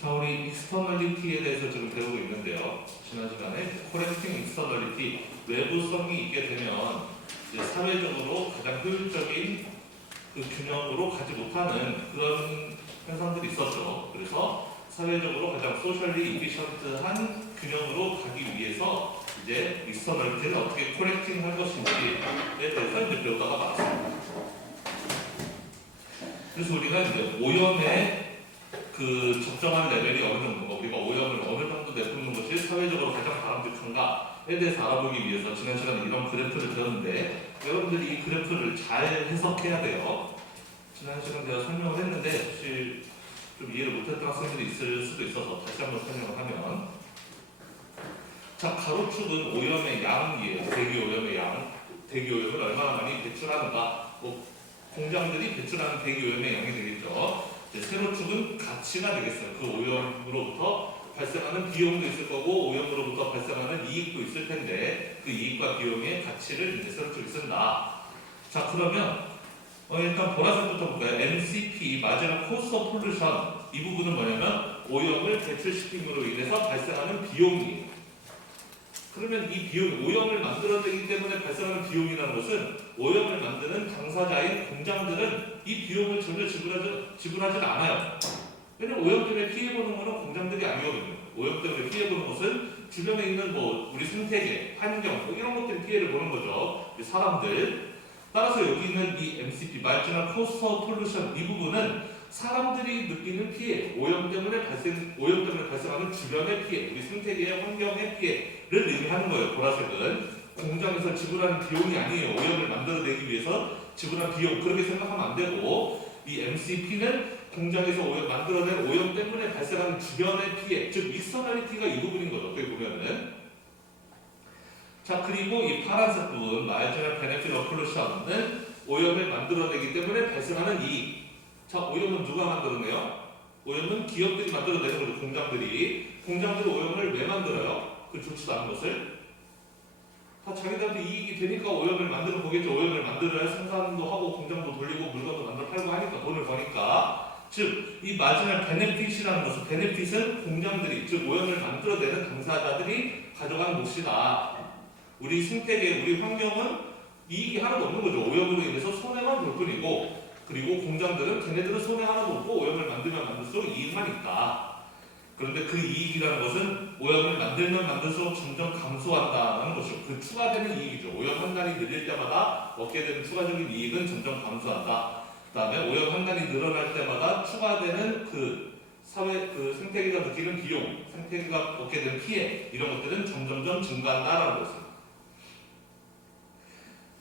자, 우리 익스터널리티에 대해서 지금 배우고 있는데요. 지난 시간에 코렉팅 익스터널리티, 외부성이 있게 되면 이제 사회적으로 가장 효율적인 그 균형으로 가지 못하는 그런 현상들이 있었죠. 그래서 사회적으로 가장 소셜리 이피션트한 균형으로 가기 위해서 이제 익스터널리티를 어떻게 코렉팅 할 것인지에 대해서 이제 배우다가 말았습니다. 그래서 우리가 이제 오염의 그 적정한 레벨이 어느 정도, 우리가 오염을 어느 정도 내뿜는 것이 사회적으로 가장 바람직한가에 대해서 알아보기 위해서 지난 시간에 이런 그래프를 배웠는데, 여러분들이 이 그래프를 잘 해석해야 돼요. 지난 시간에 제가 설명을 했는데 혹시 좀 이해를 못했던 학생들이 있을 수도 있어서 다시 한번 설명을 하면, 자, 가로축은 오염의 양이에요. 대기 오염의 양, 대기 오염을 얼마나 많이 배출하는가, 공장들이 배출하는 대기 오염의 양이 되겠죠. 세로축은 가치가 되겠어요. 그 오염으로부터 발생하는 비용도 있을 거고 오염으로부터 발생하는 이익도 있을 텐데 그 이익과 비용의 가치를 이제 세로축이 쓴다. 자, 그러면 일단 보라색부터 볼까요? MCP, 마지막 코스트 오브 폴루션, 이 부분은 뭐냐면 오염을 배출시킴으로 인해서 발생하는 비용이에요. 그러면 이 비용, 오염을 만들어내기 때문에 발생하는 비용이라는 것은 오염을 만드는 당사자인 공장들은 이 비용을 전혀 지불하지 않아요. 왜냐면 오염 때문에 피해보는 것은 공장들이 아니거든요. 오염 때문에 피해보는 것은 주변에 있는 우리 생태계, 환경 이런 것들이 피해를 보는 거죠. 사람들. 따라서 여기 있는 이 MCP, Marginal Cost of Pollution, 이 부분은 사람들이 느끼는 피해, 오염 때문에 발생하는 주변의 피해, 우리 생태계의 환경의 피해를 의미하는 거예요. 보라색은 공장에서 지불하는 비용이 아니에요. 오염을 만들어내기 위해서 지불한 비용, 그렇게 생각하면 안 되고, 이 MCP는 공장에서 만들어낸 오염 때문에 발생하는 주변의 피해, 즉 익스터널리티가 이 부분인 거죠. 어떻게 보면은. 자, 그리고 이 파란색 부분, Marginal Benefit of Pollution은 오염을 만들어내기 때문에 발생하는 이익. 자, 오염은 누가 만들어내요? 오염은 기업들이 만들어내는 거죠. 공장들이 오염을 왜 만들어요? 그 좋지도 않은 것을. 다 자기들한테 이익이 되니까 오염을 만들어 보겠죠. 오염을 만들어야 생산도 하고 공장도 돌리고 물건도 만들어 팔고 하니까, 돈을 버니까. 즉, 이 마지막 베네핏이라는 것은, 베네핏은 공장들이, 즉 오염을 만들어내는 당사자들이 가져가는 몫이다. 우리 생태계, 우리 환경은 이익이 하나도 없는 거죠. 오염으로 인해서 손해만 볼 뿐이고, 그리고 공장들은 걔네들은 손해 하나도 없고 오염을 만들면 만들수록 이익만 있다. 그런데 그 이익이라는 것은 오염을 만들면 만들수록 점점 감소한다는 것이죠. 그 추가되는 이익이죠. 오염 한단이 늘릴 때마다 얻게 되는 추가적인 이익은 점점 감소한다. 그 다음에 오염 한단이 늘어날 때마다 추가되는 그 사회, 그 생태계가 느끼는 비용, 생태계가 얻게 되는 피해, 이런 것들은 점점점 증가한다라는 것입니다.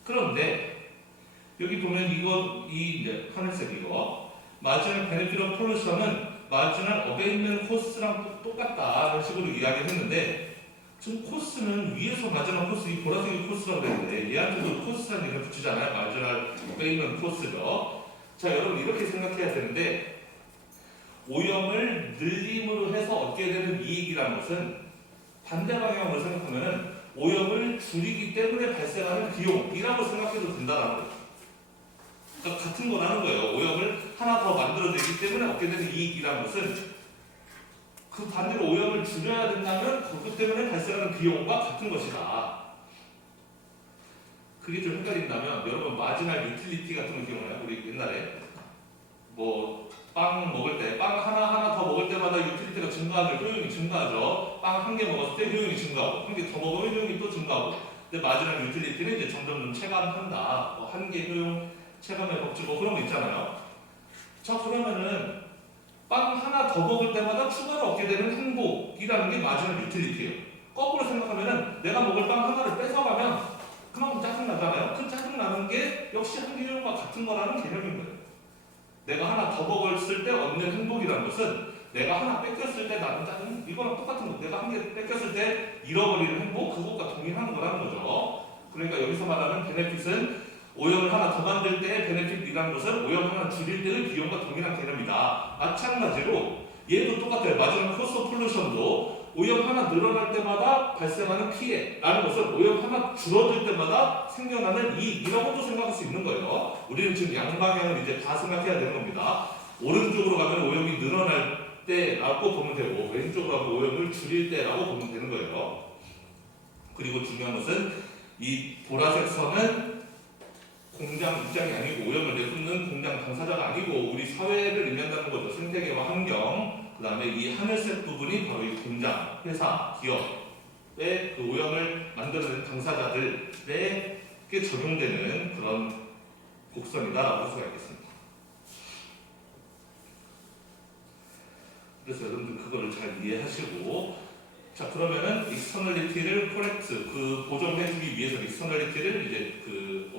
그런데 여기 보면 이 이제 하늘색 이거 마지막 베네핏 오브 폴루션은 마지막 어베인먼트 코스트랑 똑같다라는 식으로 이야기를 했는데, 지금 코스는 위에서 마지막 코스, 이 보라색이 코스라고 그랬는데 얘한테도 코스라는 얘기를 붙이잖아요. 마지막 어베인먼트 코스죠. 자, 여러분 이렇게 생각해야 되는데, 오염을 늘림으로 해서 얻게 되는 이익이라는 것은 반대 방향으로 생각하면 오염을 줄이기 때문에 발생하는 비용이라고 생각해도 된다는 거예요. 그러니까 같은 거라는 거예요. 오염을 하나 더 만들어내기 때문에 얻게 되는 이익이라는 것은 그 반대로 오염을 줄여야 된다면 그것 때문에 발생하는 비용과 같은 것이다. 그게 좀 헷갈린다면 여러분 마지막 유틸리티 같은 거 기억나요? 우리 옛날에 빵 먹을 때, 빵 하나 더 먹을 때마다 유틸리티가 증가하죠. 효용이 증가하죠. 빵 한 개 먹었을 때 효용이 증가하고, 한 개 더 먹으면 효용이 또 증가하고. 근데 마지막 유틸리티는 이제 점점 체감한다. 한 개 효용 체감의 법칙 그런 거 있잖아요. 자, 그러면은 빵 하나 더 먹을 때마다 추가로 얻게 되는 행복이라는 게 마지막 유틸리티예요. 거꾸로 생각하면은 내가 먹을 빵 하나를 뺏어가면 그만큼 짜증나잖아요. 그 짜증나는 게 역시 한계효용과 같은 거라는 개념인 거예요. 내가 하나 더 먹었을 때 얻는 행복이라는 것은 내가 하나 뺏겼을 때 나는 짜증, 이거랑 똑같은 거. 내가 한 개 뺏겼을 때 잃어버리는 행복, 그것과 동일한 거라는 거죠. 그러니까 여기서 말하는 베네핏은 오염을 하나 더 만들 때의 베네핏이라는 것은 오염 하나 줄일 때의 비용과 동일한 개념이다. 마찬가지로 얘도 똑같아요. 마지막 코스트 오브 폴루션도 오염 하나 늘어날 때마다 발생하는 피해라는 것은 오염 하나 줄어들 때마다 생겨나는 이익이라고도 생각할 수 있는 거예요. 우리는 지금 양방향을 이제 다 생각해야 되는 겁니다. 오른쪽으로 가면 오염이 늘어날 때라고 보면 되고 왼쪽으로 하면 오염을 줄일 때라고 보면 되는 거예요. 그리고 중요한 것은 이 보라색 선은 공장 입장이 아니고 오염을 내뿜는 공장 당사자가 아니고 우리 사회를 의미한다는 거죠. 생태계와 환경. 그 다음에 이 하늘색 부분이 바로 이 공장, 회사, 기업의 그 오염을 만들어낸 당사자들에게 적용되는 그런 곡선이다라고 할 수가 있겠습니다. 그래서 여러분들 그거를 잘 이해하시고, 자 그러면은 익스터널리티를 코렉트 그 보정해주기 위해서 익스터널리티를 이제 그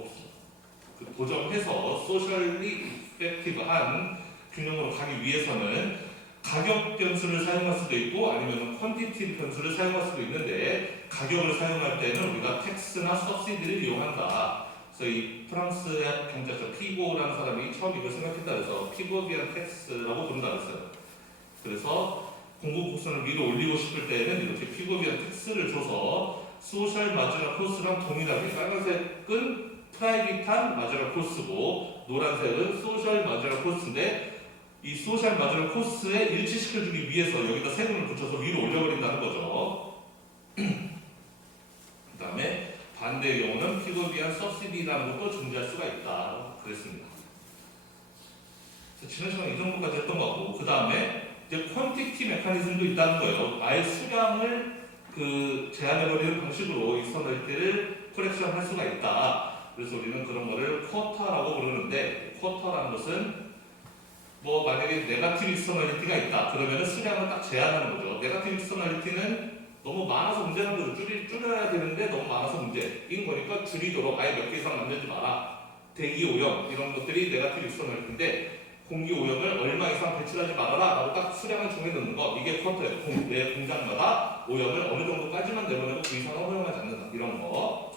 보정해서 소셜리 이펙티브한 균형으로 가기 위해서는 가격 변수를 사용할 수도 있고 아니면 퀀티티 변수를 사용할 수도 있는데 가격을 사용할 때는 우리가 텍스나 서시디를 이용한다. 그래서 이 프랑스의 경제학자 피고라는 사람이 처음 이걸 생각했다 그래서 피고비안 텍스라고 부른다 그랬어요. 그래서 공급 곡선을 위로 올리고 싶을 때는 이렇게 피고비안 텍스를 줘서 소셜 마지널 코스랑 동일하게 빨간색은 프라이빗한 마지널 코스고 노란색은 소셜 마지널 코스인데 이 소셜 마지널 코스에 일치시켜주기 위해서 여기다 세금을 붙여서 위로 올려버린다는 거죠. 그 다음에 반대의 경우는 피고비안 서브시디라는 것도 존재할 수가 있다 그랬습니다. 지난 시간에 이 정도까지 했던 거 같고 그 다음에 이제 퀀티티 메커니즘도 있다는 거예요. 아예 수량을 그 제한해버리는 방식으로 익스터널리티를 코렉션 할 수가 있다. 그래서 우리는 그런 거를 쿼터라고 부르는데 쿼터라는 것은 뭐 만약에 네거티브 익스터널리티가 있다 그러면 수량을 딱 제한하는 거죠. 네거티브 익스터널리티는 너무 많아서 문제라는 거죠. 줄여야 되는데 너무 많아서 문제인 거니까 줄이도록 아예 몇 개 이상 만들지 마라. 대기 오염 이런 것들이 네거티브 익스터널리티인데 공기 오염을 얼마 이상 배출하지 말아라 라고 딱 수량을 정해놓는 거 이게 쿼터예요. 내 공장마다 오염을 어느 정도까지만 내보내고 그 이상은 허용하지 않는다 이런 거.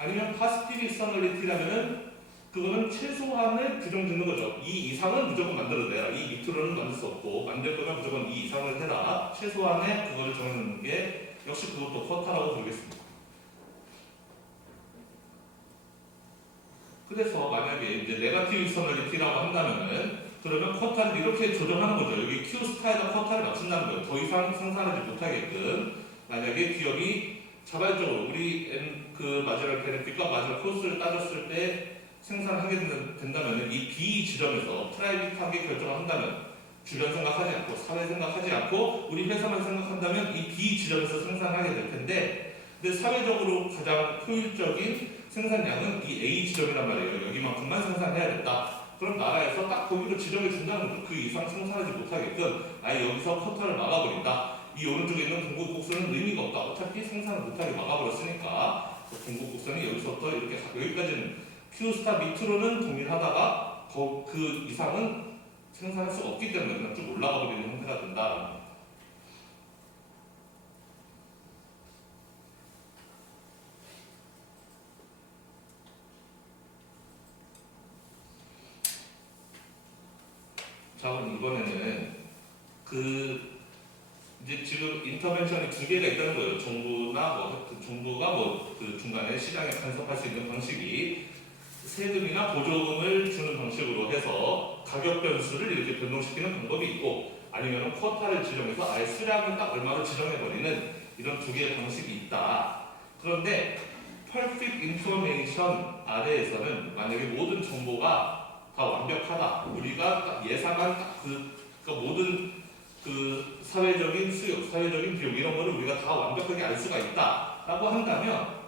아니면 파시티브 익스터널리티라면은 그거는 최소한을 규정짓는 거죠. 이 이상은 무조건 만들어내라. 이 밑으로는 만들 수 없고 만들 거면 무조건 이 이상을 해라. 최소한의 그걸 정해놓는 게 역시 그것도 쿼터라고 부르겠습니다. 그래서 만약에 이제 네거티브 익스터널리티라고 한다면은 그러면 쿼터를 이렇게 조정하는 거죠. 여기 Q 스타에다 쿼터를 맞춘다는 거예요. 더 이상 생산하지 못하게끔 만약에 기업이 자발적으로 우리 그 마지막 베네핏과 마지막 코스를 따졌을 때 생산을 하게 된다면 이 B 지점에서 프라이빗하게 결정을 한다면 주변 생각하지 않고 사회 생각하지 않고 우리 회사만 생각한다면 이 B 지점에서 생산하게 될 텐데 근데 사회적으로 가장 효율적인 생산량은 이 A 지점이란 말이에요. 여기만큼만 생산해야 된다. 그럼 나라에서 딱 거기로 지정해 준다는 거죠. 그 이상 생산하지 못하게끔 아예 여기서 쿼터를 막아버린다. 이 오른쪽에 있는 공급 곡선은 의미가 없다. 어차피 생산을 못하게 막아버렸으니까 공급 곡선이 여기서부터 이렇게 여기까지는 Q스타 밑으로는 동일하다가 그 이상은 생산할 수가 없기 때문에 그냥 쭉 올라가 버리는 형태가 된다. 자 그럼 이번에는 이제 지금 인터벤션이 두 개가 있다는 거예요. 정부가 그 중간에 시장에 간섭할 수 있는 방식이 세금이나 보조금을 주는 방식으로 해서 가격 변수를 이렇게 변동시키는 방법이 있고 아니면 쿼터를 지정해서 아예 수량을 딱 얼마로 지정해버리는 이런 두 개의 방식이 있다. 그런데 Perfect Information 아래에서는 만약에 모든 정보가 다 완벽하다. 우리가 딱 예상한 그러니까 모든 그 사회적인 수요, 사회적인 비용 이런 거를 우리가 다 완벽하게 알 수가 있다라고 한다면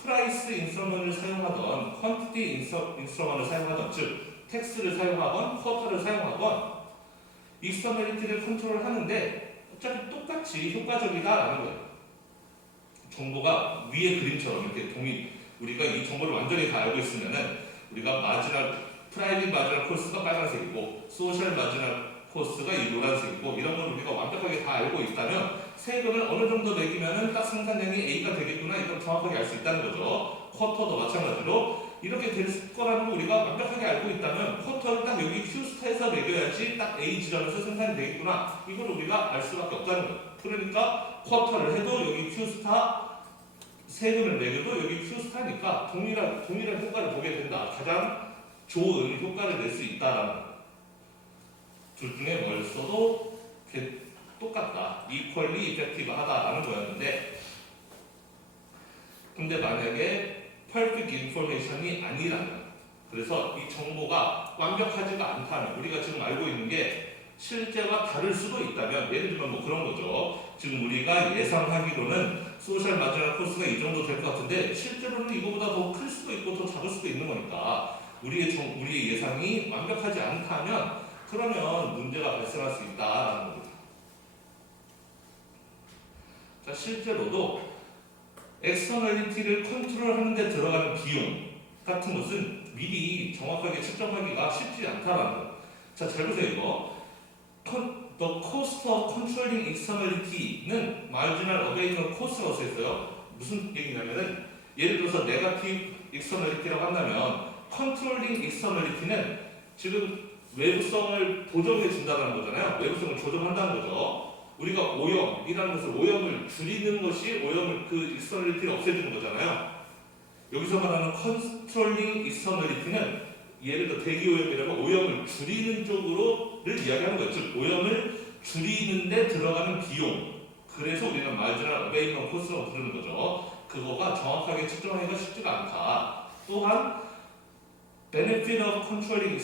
프라이스 인스트루먼을 사용하던 퀀티티 인스트루먼을 사용하던 즉 텍스를 사용하건 쿼터를 사용하건 익스터널리티를 컨트롤하는데 어차피 똑같이 효과적이다라는 거예요. 정보가 위의 그림처럼 이렇게 우리가 이 정보를 완전히 다 알고 있으면은 우리가 프라이빗 마지널 코스가 빨간색이고 소셜 마지널 코스가 이 노란색이고 이런 걸 우리가 완벽하게 다 알고 있다면 세금을 어느 정도 매기면은 딱 생산량이 A가 되겠구나 이걸 정확하게 알 수 있다는 거죠. 쿼터도 마찬가지로 이렇게 될 거라는 걸 우리가 완벽하게 알고 있다면 쿼터를 딱 여기 Q스타에서 매겨야지 딱 A 지점에서 생산이 되겠구나 이걸 우리가 알 수밖에 없다는 거예요. 그러니까 쿼터를 해도 여기 Q스타 세금을 매겨도 여기 Q스타니까 동일한 효과를 보게 된다. 가장 좋은 효과를 낼 수 있다라는 둘 중에 뭘 써도 똑같다. equally effective 하다라는 거였는데, 근데 만약에 perfect information이 아니라면, 그래서 이 정보가 완벽하지가 않다면, 우리가 지금 알고 있는 게 실제와 다를 수도 있다면, 예를 들면 뭐 그런 거죠. 지금 우리가 예상하기로는 소셜 마지막 코스가 이 정도 될 것 같은데 실제로는 이거보다 더 클 수도 있고 더 작을 수도 있는 거니까 우리의 예상이 완벽하지 않다면 그러면 문제가 발생할 수 있다라는 겁니다. 자, 실제로도 엑스터널리티를 컨트롤하는 데 들어가는 비용 같은 것은 미리 정확하게 측정하기가 쉽지 않다라는 거예요. 자, 잘 보세요 이거. The cost of controlling externality는 marginal abatement cost라고 써있어요. 무슨 얘기냐면은 예를 들어서 네거티브 externality라고 한다면 controlling externality는 지금 외부성을 보정해 준다는 거잖아요. 외부성을 조정한다는 거죠. 우리가 오염이라는 것을 오염을 줄이는 것이 오염을 그 externality를 없애주는 거잖아요. 여기서 말하는 controlling externality는 예를 들어 대기오염이라면 오염을 줄이는 쪽으로를 이야기하는 거예요. 즉 오염을 줄이는 데 들어가는 비용. 그래서 우리는 marginal abatement cost라고 부르는 거죠. 그거가 정확하게 측정하기가 쉽지가 않다. 또한 benefit of controlling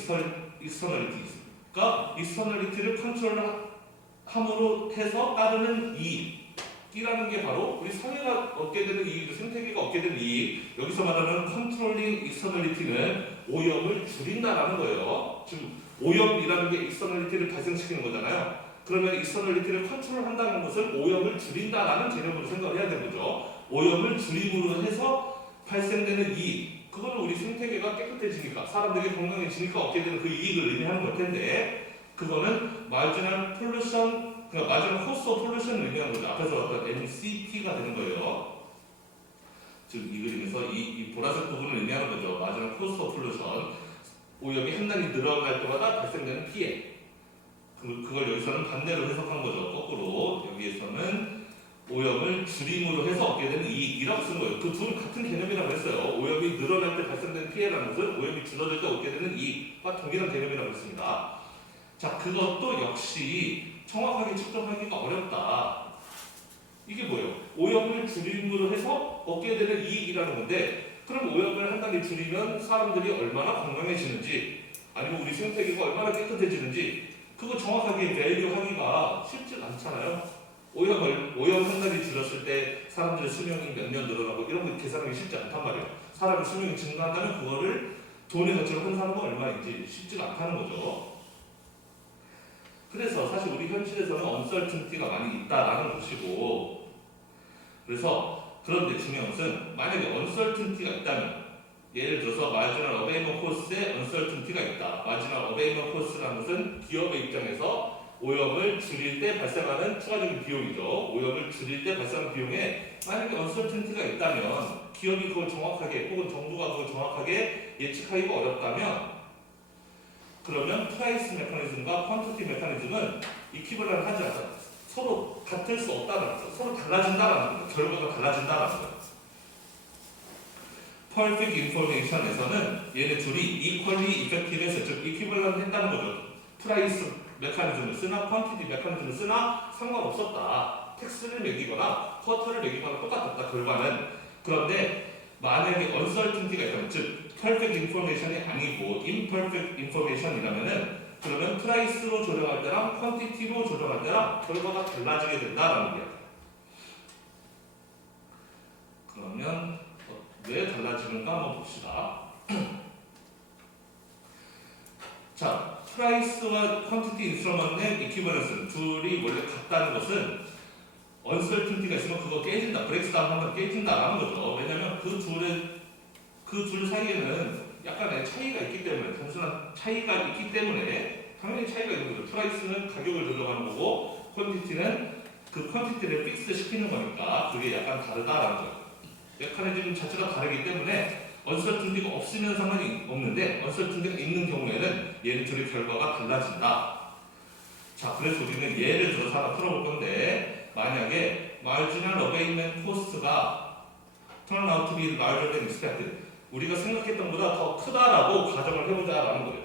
externalities. 그러니까 externality를 컨트롤함으로 해서 따르는 이익이라는 게 바로 우리 사회가 얻게 되는 이익, 생태계가 얻게 되는 이익. 여기서 말하는 controlling externality는 오염을 줄인다라는 거예요. 지금 오염이라는 게 externality를 발생시키는 거잖아요. 그러면 externality를 컨트롤한다는 것은 오염을 줄인다라는 개념으로 생각을 해야 되는 거죠. 오염을 줄임으로 해서 발생되는 이익. 그거는 우리 생태계가 깨끗해지니까 사람들이 건강해지니까 얻게 되는 그 이익을 의미하는 걸 텐데 그거는 marginal pollution, 그러니까 marginal cost of pollution을 의미하는 거죠. 앞에서 어떤 MCP가 되는 거예요. 지금 이 그림에서 이 보라색 부분을 의미하는 거죠. marginal cost of pollution. 오염이 한 단위 늘어날 때마다 발생되는 피해. 그걸 여기서는 반대로 해석한 거죠. 거꾸로 여기에서는 오염을 줄임으로 해서 얻게 되는 이익이라고 쓴 거예요. 그 둘 같은 개념이라고 했어요. 오염이 늘어날 때 발생되는 피해라는 것은 오염이 줄어들 때 얻게 되는 이익과 동일한 개념이라고 했습니다. 자, 그것도 역시 정확하게 측정하기가 어렵다. 이게 뭐예요? 오염을 줄임으로 해서 얻게 되는 이익이라는 건데 그럼 오염을 한 단계 줄이면 사람들이 얼마나 건강해지는지 아니면 우리 생태계가 얼마나 깨끗해지는지 그거 정확하게 밸류하기가 쉽지 않잖아요. 오염 한 단계 줄였을 때 사람들의 수명이 몇 년 늘어나고 이런 거 계산하기 쉽지 않단 말이에요. 사람의 수명이 증가한다면 그거를 돈의 가치로 환산하는 건 얼마인지 쉽지가 않다는 거죠. 그래서 사실 우리 현실에서는 언설튼티가 많이 있다라는 것이고 그래서 그런데 중요한 것은 만약에 언설튼티가 있다면 예를 들어서 marginal abatement cost에 언설튼티가 있다. marginal abatement cost라는 것은 기업의 입장에서 오염을 줄일 때 발생하는 추가적인 비용이죠. 오염을 줄일 때 발생하는 비용에 만약에 언설튼티가 있다면 기업이 그걸 정확하게 혹은 정부가 그걸 정확하게 예측하기가 어렵다면 그러면 프라이스 메커니즘과 퀀티티 메커니즘은 이퀴벌런트 하지 않다. 서로 같을 수 없다는 거죠. 서로 달라진다라는 거죠. 결과가 달라진다라는 거죠. Perfect Information에서는 얘네 둘이 equally effective해서 즉 이퀴벌런트 했다는 거죠. 프라이스 메커니즘을 쓰나 퀀티티 메커니즘을 쓰나 상관없었다. 텍스를 매기거나 쿼터를 매기거나 똑같았다. 결과는. 그런데 만약에 uncertainty가 있다면 즉 perfect information이 아니고 imperfect information이라면은 그러면 프라이스로 조정할 때랑 퀀티티로 조정할 때랑 결과가 달라지게 된다라는 거예요. 그러면 왜 달라지는가 한번 봅시다. 자, 프라이스와 퀀티티 인스트루먼트의 이퀴버런스 둘이 원래 같다는 것은 언설튼티가 있으면 그거 깨진다, 브레이크다운 하면 깨진다라는 거죠. 왜냐하면 그 둘 사이에는 약간의 차이가 있기 때문에 단순한 차이가 있기 때문에 당연히 차이가 있는 거죠. 프라이스는 가격을 조정하는 거고 퀀티티는 그 퀀티티를 픽스 시키는 거니까 그게 약간 다르다라는 거예요. 메커니즘 자체가 다르기 때문에 언설튼티가 없으면 상관이 없는데 언설튼티가 있는 경우에는 얘네 둘의 결과가 달라진다. 자, 그래서 우리는 예를 들어서 하나 풀어볼 건데 만약에 marginal abatement cost가 turn out to be larger than expected 우리가 생각했던 것보다 더 크다라고 가정을 해보자라는 거예요.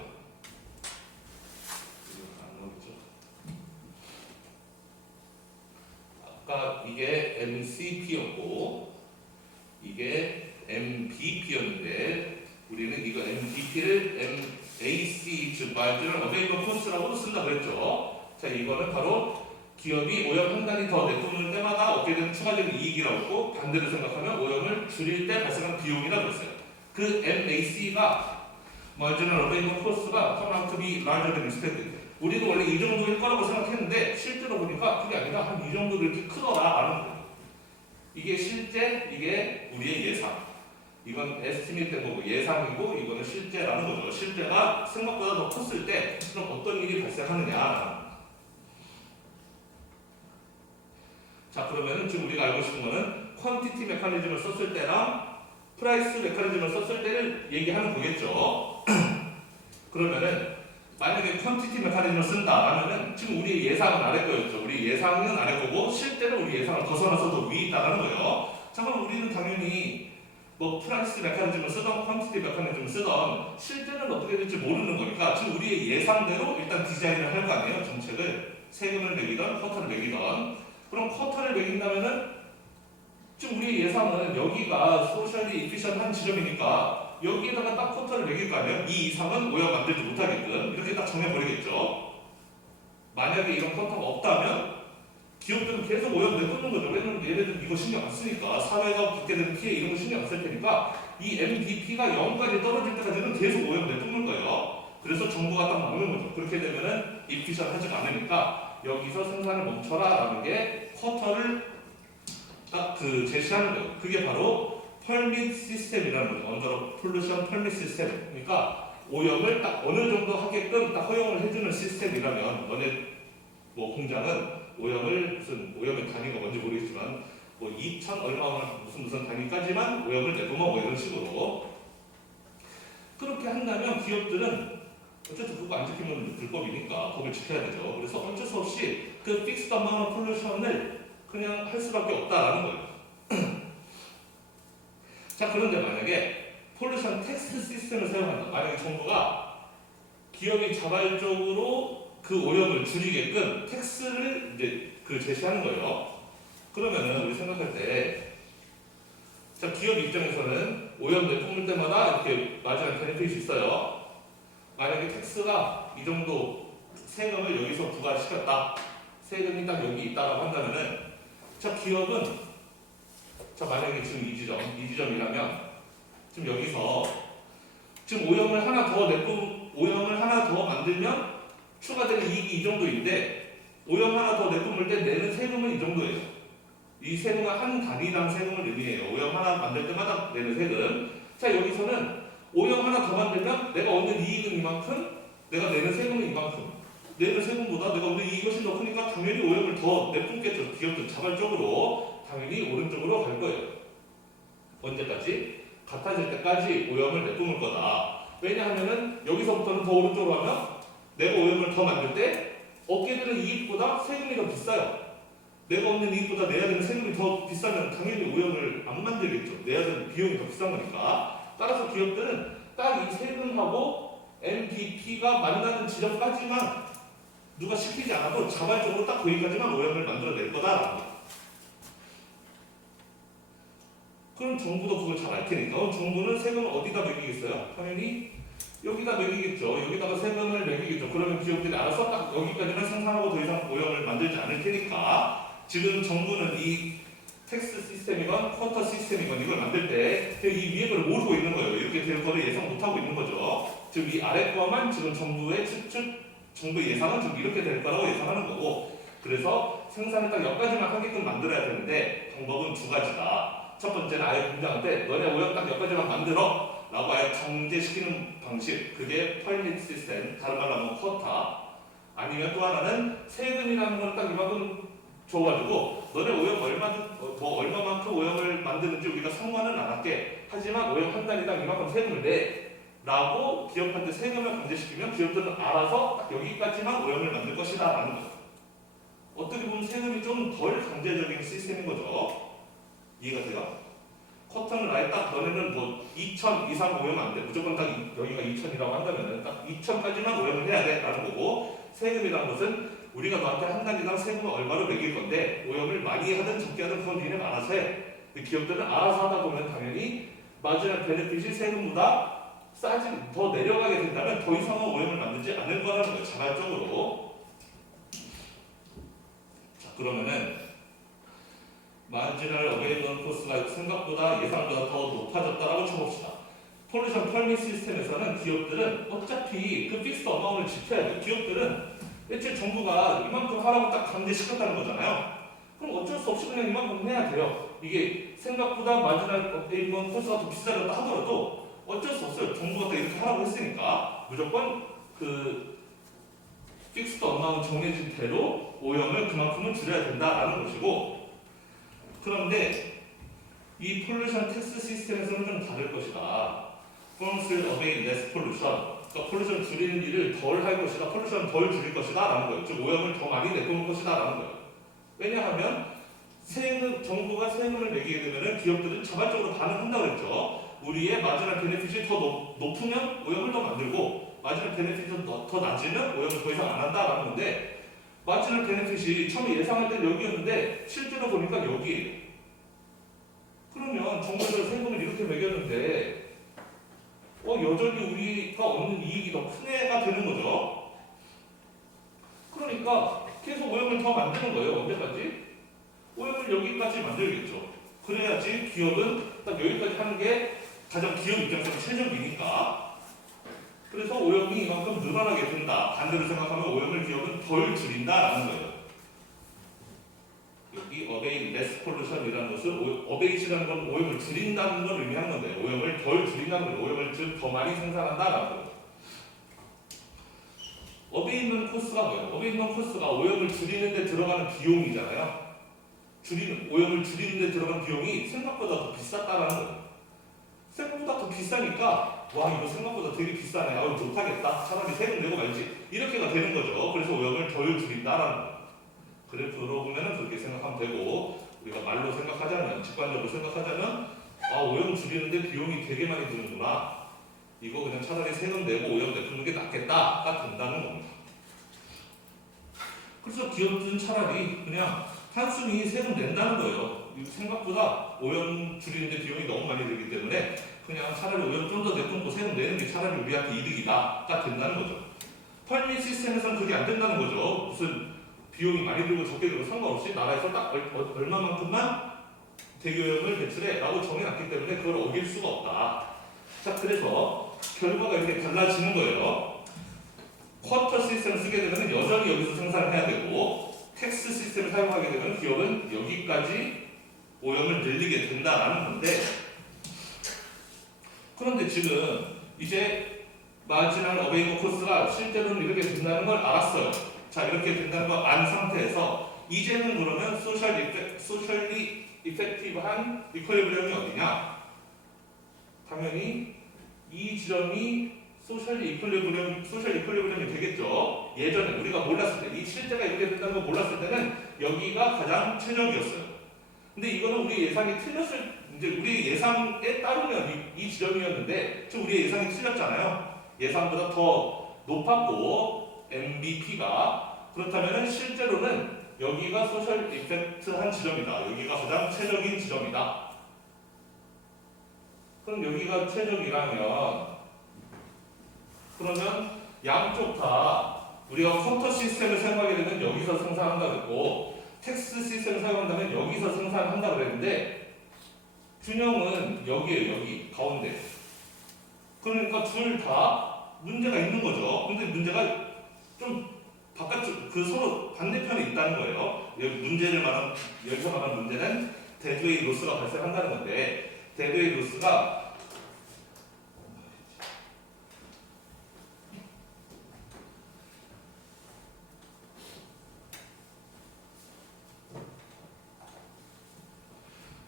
이게 MCP였고 이게 MBP였는데 우리는 이거 MBP를 MAC 즉 Marginal Available Cost라고 쓴다 그랬죠. 자, 이거는 바로 기업이 오염 한 단위 더 내뿜는 때마다 얻게 되는 추가적인 이익이라고 했고 반대로 생각하면 오염을 줄일 때 발생한 비용이라고 했어요. 그 MAC가 Marginal Available Cost가 turn out to be larger than expected. 우리도 원래 이 정도일 거라고 생각했는데 실제로 보니까 그게 아니라 한 이 정도 이렇게 크더라라는 거예요. 이게 실제, 이게 우리의 예상. 이건 에스티메이트 된 거고 예상이고 이거는 실제라는 거죠. 실제가 생각보다 더 컸을 때 그럼 어떤 일이 발생하느냐. 자, 그러면은 지금 우리가 알고 싶은 거는 퀀티티 메커니즘을 썼을 때랑 프라이스 메커니즘을 썼을 때를 얘기하는 거겠죠. 그러면은 만약에 퀀티티 메커니즘을 쓴다라면은 지금 우리의 예상은 아래 거였죠. 우리 예상은 아래 거고 실제로 우리 예상을 벗어나서 더 위에 있다는 거예요. 자, 그럼 우리는 당연히 뭐 프라이스 메커니즘을 쓰던 퀀티티 메커니즘을 쓰던 실제는 어떻게 될지 모르는 거니까 지금 우리의 예상대로 일단 디자인을 할 거 아니에요. 정책을 세금을 매기던 쿼터를 매기던 그럼 쿼터를 매긴다면은 지금 우리의 예상은 여기가 소셜리 이피션한 지점이니까 여기에다가 딱 쿼터를 매길 거 아니에요? 이 이상은 오염 만들지 못하게끔 이렇게 딱 정해버리겠죠. 만약에 이런 쿼터가 없다면 기업들은 계속 오염 내뿜는 거죠. 왜냐면 얘네들은 이거 신경 안 쓰니까 사회가 받게 되는 피해 이런 거 신경 안 쓸 테니까 이 MDP가 0까지 떨어질 때까지는 계속 오염 내뿜는 거예요. 그래서 정부가 딱 막는 거죠. 그렇게 되면은 이피션 하지 않으니까 여기서 생산을 멈춰라라는 게 쿼터를 딱 그 제시하는 거예요. 그게 바로 펄밋 시스템이라는 거죠. 언더 폴루션 펄밋 시스템. 그러니까 오염을 딱 어느 정도 하게끔 딱 허용을 해주는 시스템이라면 너네 뭐 공장은 오염을 무슨 오염의 단위가 뭔지 모르겠지만 뭐 2천 얼마 무슨 단위까지만 오염을 내뿜어 뭐 이런 식으로 그렇게 한다면 기업들은 어쨌든 그거 안 지키면 불법이니까 법을 지켜야 되죠. 그래서 어쩔 수 없이 그 픽스드 어마운트 폴루션을 그냥 할 수밖에 없다라는 거예요. 자, 그런데 만약에 폴루션 텍스 시스템을 사용한다. 만약에 정부가 기업이 자발적으로 그 오염을 줄이게끔 텍스를 이제 그 제시하는 거예요. 그러면은 우리 생각할 때, 자, 기업 입장에서는 오염 내뿜을 때마다 이렇게 마지막 베네핏이 있어요. 만약에 텍스가 이 정도 세금을 여기서 부과시켰다. 세금이 딱 여기 있다라고 한다면은, 자, 기업은, 자, 만약에 지금 이 지점이라면, 지금 여기서, 지금 오염을 하나 더 만들면 추가되는 이익이 이 정도인데, 오염 하나 더 내뿜을 때 내는 세금은 이 정도예요. 이 세금은 한 단위당 세금을 의미해요. 오염 하나 만들 때마다 내는 세금. 자, 여기서는 오염 하나 더 만들면 내가 얻는 이익은 이만큼, 내가 내는 세금은 이만큼. 내는 세금보다 내가 얻는 이익이 훨씬 더 크니까 당연히 오염을 더 내뿜겠죠. 기업들 자발적으로 당연히 오른쪽으로 갈 거예요. 언제까지? 같아질 때까지 오염을 내뿜을 거다. 왜냐하면은 여기서부터는 더 오른쪽으로 하면 내가 오염을 더 만들 때 얻게 되는 이익보다 세금이 더 비싸요. 내가 얻는 이익보다 내야 되는 세금이 더 비싸면 당연히 오염을 안 만들겠죠. 내야 되는 비용이 더 비싼 거니까. 따라서 기업들은 딱 이 세금하고 MDP가 만나는 지점까지만 누가 시키지 않아도 자발적으로 딱 거기까지만 오염을 만들어낼 거다라는 거예요. 그럼 정부도 그걸 잘 알 테니까 정부는 세금을 어디다 매기겠어요? 당연히 여기다 매기겠죠. 여기다가 세금을 매기겠죠. 그러면 기업들이 알아서 딱 여기까지만 생산하고 더 이상 오염을 만들지 않을 테니까 지금 정부는 이 텍스 시스템이건 쿼터 시스템이건 이걸 만들 때 이 위에 걸 모르고 있는 거예요. 이렇게 될 거를 예상 못하고 있는 거죠. 즉 이 아래 거만 지금 정부의 정부의 예상은 지금 이렇게 될 거라고 예상하는 거고 그래서 생산을 딱 여기까지만 하게끔 만들어야 되는데 방법은 두 가지다. 첫 번째는 아예 공장한테 너네 오염 딱 여기까지만 만들어 라고 아예 강제시키는 방식 그게 펄밋 시스템 다른 말로 하면 쿼터 아니면 또 하나는 세금이라는 걸 딱 이만큼 줘가지고 너네 오염 얼마만큼 오염을 만드는지 우리가 상관은 안 할게 하지만 오염 한 단위당 이만큼 세금을 내 라고 기업한테 세금을 강제시키면 기업들은 알아서 딱 여기까지만 오염을 만들 것이다 라는 거죠. 어떻게 보면 세금이 좀 덜 강제적인 시스템인 거죠. 이해가 돼요? 쿼터는 아예 딱 너네는 뭐 2천 이상 오염 안 돼. 무조건 딱 여기가 2천이라고 한다면은 딱 2천까지만 오염을 해야 돼 라는 거고 세금이라는 것은 우리가 너한테 한 단위당 세금을 얼마로 매길 건데 오염을 많이 하든 적게 하든 그건 니네가 알아서 해. 기업들은 알아서 하다 보면 당연히 마지막 베네핏이 세금보다 더 내려가게 된다면 더 이상은 오염을 만들지 않을 거라는 거예요. 자발적으로. 자, 그러면은 마지널 어베이먼트 코스가 생각보다 예상보다 더 높아졌다라고 쳐봅시다. 폴루션 펄밋 시스템에서는 기업들은 어차피 그 픽스드 어마운트를 지켜야 돼요. 기업들은 애초에 정부가 이만큼 하라고 딱 강제시켰다는 거잖아요. 그럼 어쩔 수 없이 그냥 이만큼 해야 돼요. 이게 생각보다 마지널 어베이먼트 코스가 더 비싸졌다 하더라도 어쩔 수 없어요. 정부가 또 이렇게 하라고 했으니까 무조건 그 픽스드 어마운트 정해진 대로 오염을 그만큼은 줄여야 된다라는 것이고, 그런데 이 폴루션 텍스 시스템에서는 좀 다를 것이다. Firms will obey less pollution. 그러니까 폴루션 줄이는 일을 덜 할 것이다. 폴루션 덜 줄일 것이다 라는 거예요. 즉 오염을 더 많이 내뿜을 것이다 라는 거예요. 왜냐하면 정부가 세금을 매기게 되면 기업들은 자발적으로 반응한다고 그랬죠. 우리의 마지막 베네핏이 더 높으면 오염을 더 만들고 마지막 베네핏이 더 낮으면 오염을 더 이상 안 한다라는 건데, 마지막 베네핏이 처음에 예상할 때는 여기였는데 실제로 보니까 여기예요. 그러면 정부에서 세금을 이렇게 매겼는데 여전히 우리가 얻는 이익이 더 큰 애가 되는 거죠. 그러니까 계속 오염을 더 만드는 거예요. 언제까지? 오염을 여기까지 만들겠죠. 그래야지 기업은 딱 여기까지 하는 게 가장 기업 입장에서 최적이니까. 그래서 오염이 이만큼 늘어나게 된다. 반대로 생각하면 오염을 기업은 덜 줄인다라는 거예요. 여기 어베이 레스 폴루션이라는 것은 어베이시라는 건 오염을 줄인다는 걸 의미하는 건데 오염을 덜 줄인다는 거예요. 오염을 즉 더 많이 생산한다라는 거예요. 어베이먼트 코스가 뭐예요? 어베이먼트 코스가 오염을 줄이는 데 들어가는 비용이잖아요. 오염을 줄이는 데 들어가는 비용이 생각보다 더 비쌌다라는 거예요. 생각보다 더 비싸니까 와 이거 생각보다 되게 비싸네. 못하겠다. 차라리 세금 내고 말지. 이렇게가 되는 거죠. 그래서 오염을 덜 줄인다라는 거예요. 그래프로 보면은 그렇게 생각하면 되고, 우리가 말로 생각하자면, 직관적으로 생각하자면 오염 줄이는데 비용이 되게 많이 드는구나. 이거 그냥 차라리 세금 내고 오염 내뿜는 게 낫겠다가 된다는 겁니다. 그래서 기업들은 차라리 그냥 단순히 세금 낸다는 거예요. 생각보다 오염 줄이는데 비용이 너무 많이 들기 때문에 그냥 차라리 오염 좀 더 내뿜고 세금 내는 게 차라리 우리한테 이득이다가 된다는 거죠. 펄밋 시스템에서는 그게 안 된다는 거죠. 무슨 비용이 많이 들고 적게 들고 상관없이 나라에서 딱 얼마만큼만 대기오염을 배출해 라고 정해놨기 때문에 그걸 어길 수가 없다. 자, 그래서 결과가 이렇게 달라지는 거예요. 쿼터 시스템을 쓰게 되면 여전히 여기서 생산을 해야 되고, 텍스 시스템을 사용하게 되면 기업은 여기까지 오염을 늘리게 된다라는 건데, 그런데 지금 이제 마지막 어베이먼트 코스가 실제로는 이렇게 된다는 걸 알았어요. 자, 이렇게 된다는 걸 안 상태에서 이제는 그러면 소셜리 이펙티브한 이퀄리브리엄이 어디냐? 당연히 이 지점이 소셜 이퀄리브리엄이 되겠죠. 예전에 우리가 몰랐을 때, 이 실제가 이렇게 된다는 걸 몰랐을 때는 여기가 가장 최적이었어요. 근데 이거는 우리 예상이 이제 우리 예상에 따르면 이 지점이었는데 지금 우리 예상이 틀렸잖아요. 예상보다 더 높았고 MBP가, 그렇다면 실제로는 여기가 소셜 이펙트한 지점이다. 여기가 가장 최적인 지점이다. 그럼 여기가 최적이라면, 그러면 양쪽 다 우리가 쿼터 시스템을 사용하게 되면 여기서 생산한다 그랬고, 텍스 시스템을 사용한다면 여기서 생산한다 그랬는데, 균형은 여기에요. 여기 가운데. 그러니까 둘 다 문제가 있는 거죠. 근데 문제가 좀 바깥쪽 서로 반대편에 있다는 거예요. 여기서 말하는 문제는 데드웨이 로스가 발생한다는 건데, 데드웨이 로스가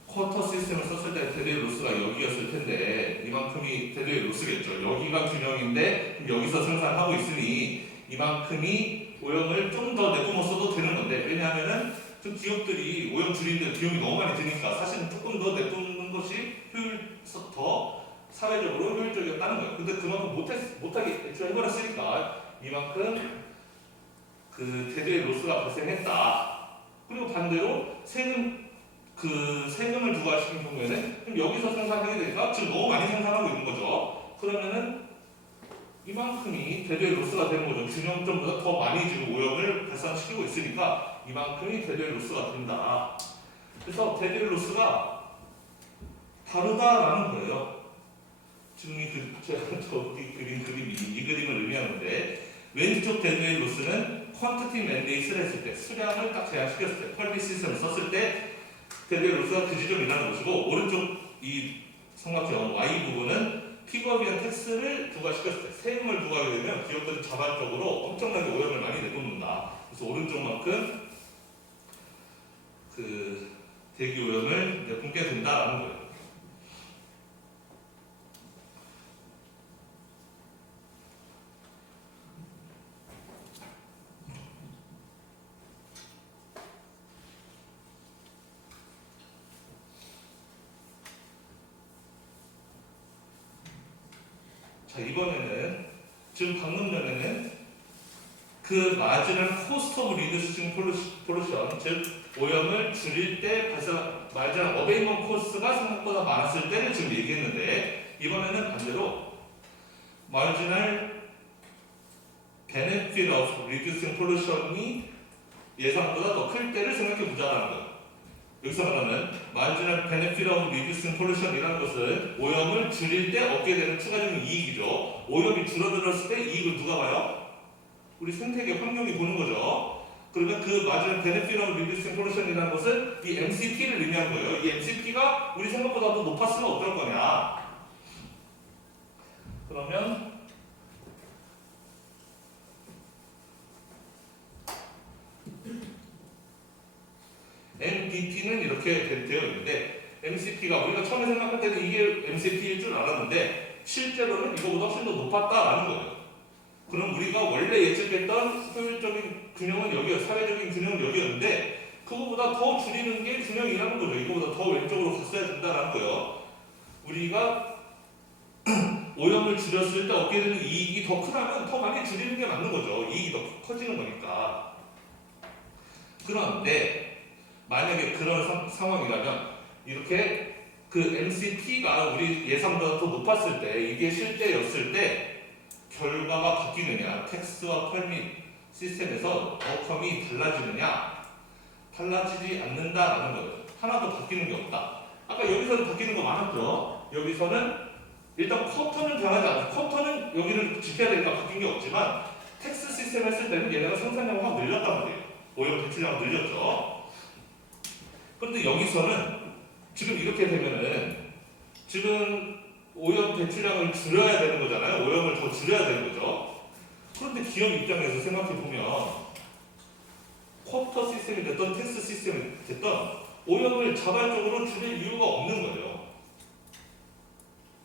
쿼터 시스템을 썼을 때 데드웨이 로스가 여기였을 텐데 이만큼이 데드웨이 로스겠죠. 여기가 균형인데 여기서 생산하고 있으니 이만큼이 오염을 좀 더 내뿜었어도 되는 건데, 왜냐하면은 좀 기업들이 오염 줄이는데 비용이 너무 많이 드니까 사실은 조금 더 내뿜는 것이 더 사회적으로 효율적이었다는 거예요. 근데 그만큼 못하게 애초에 해버렸으니까 이만큼 그 그 대대의 로스가 발생했다. 그리고 반대로 세금을 부과시킨 경우에는 그럼 여기서 생산하게 되니까 지금 너무 많이 생산하고 있는 거죠. 그러면은 이만큼이 대대의 로스가 되는 거죠. 균형점보다 더 많이 지금 오염을 발산시키고 있으니까 이만큼이 대대의 로스가 된다. 그래서 대대의 로스가 다르다라는 거예요. 지금 저기 그린 그림이 이 그림을 의미하는데 왼쪽 대대의 로스는 퀀티티 맨데이트를 했을 때 수량을 딱 제한시켰을 때 퀄리티 시스템을 썼을 때 대대의 로스가 그 지점이라는 것이고 오른쪽 이 삼각형 Y 부분은 픽업에 의한 텍스를 부과시켰을 때 세금을 부과하게 되면 기업들은 자발적으로 엄청나게 오염을 많이 내뿜는다. 그래서 오른쪽만큼 그 대기 오염을 내뿜게 된다라는 거예요. 자, 이번에는 지금 방금 전에는 그 마지막 코스트 오브 리듀싱 폴루션, 즉 오염을 줄일 때 마지막 어베이먼 코스트가 생각보다 많았을 때를 지금 얘기했는데 이번에는 반대로 마지막 benefit of reducing pollution이 예상보다 더 클 때를 생각해 보자라는 거예요. 여기서 말하는 marginal benefit of reducing pollution이라는 것은 오염을 줄일 때 얻게 되는 추가적인 이익이죠. 오염이 줄어들었을 때 이익을 누가 봐요? 우리 생태계 환경이 보는 거죠. 그러면 그 marginal benefit of reducing pollution이라는 것은 이 MCP를 의미한 거예요. 이 MCP가 우리 생각보다 더 높았으면 어떨 거냐? 그러면 MDP는 이렇게 되어 있는데 MCP가 우리가 처음에 생각할 때는 이게 MCP일 줄 알았는데 실제로는 이거보다 훨씬 더 높았다라는 거예요. 그럼 우리가 원래 예측했던 효율적인 균형은 여기였어요. 사회적인 균형은 여기였는데 그거보다 더 줄이는 게 균형이라는 거죠. 이거보다 더 왼쪽으로 갔어야 된다는 거예요. 우리가 오염을 줄였을 때 얻게 되는 이익이 더 크다면 더 많이 줄이는 게 맞는 거죠. 이익이 더 커지는 거니까. 그런데 만약에 그런 상황이라면 이렇게 그 MCP가 우리 예상보다 더 높았을 때 이게 실제였을 때 결과가 바뀌느냐, 텍스와 퀄밋 시스템에서 아웃컴이 달라지느냐, 달라지지 않는다라는 거예요. 하나도 바뀌는 게 없다. 아까 여기서는 바뀌는 거 많았죠. 여기서는 일단 쿼터는 변하지 않아요. 쿼터는 여기를 지켜야 되니까 바뀐 게 없지만 텍스 시스템 했을 때는 얘네가 생산량을 확 늘렸단 말이에요. 오염 배출량을 늘렸죠. 그런데 여기서는 지금 이렇게 되면은 지금 오염 배출량을 줄여야 되는 거잖아요. 오염을 더 줄여야 되는 거죠. 그런데 기업 입장에서 생각해 보면 쿼터 시스템이 됐던 텍스 시스템이 됐던 오염을 자발적으로 줄일 이유가 없는 거예요.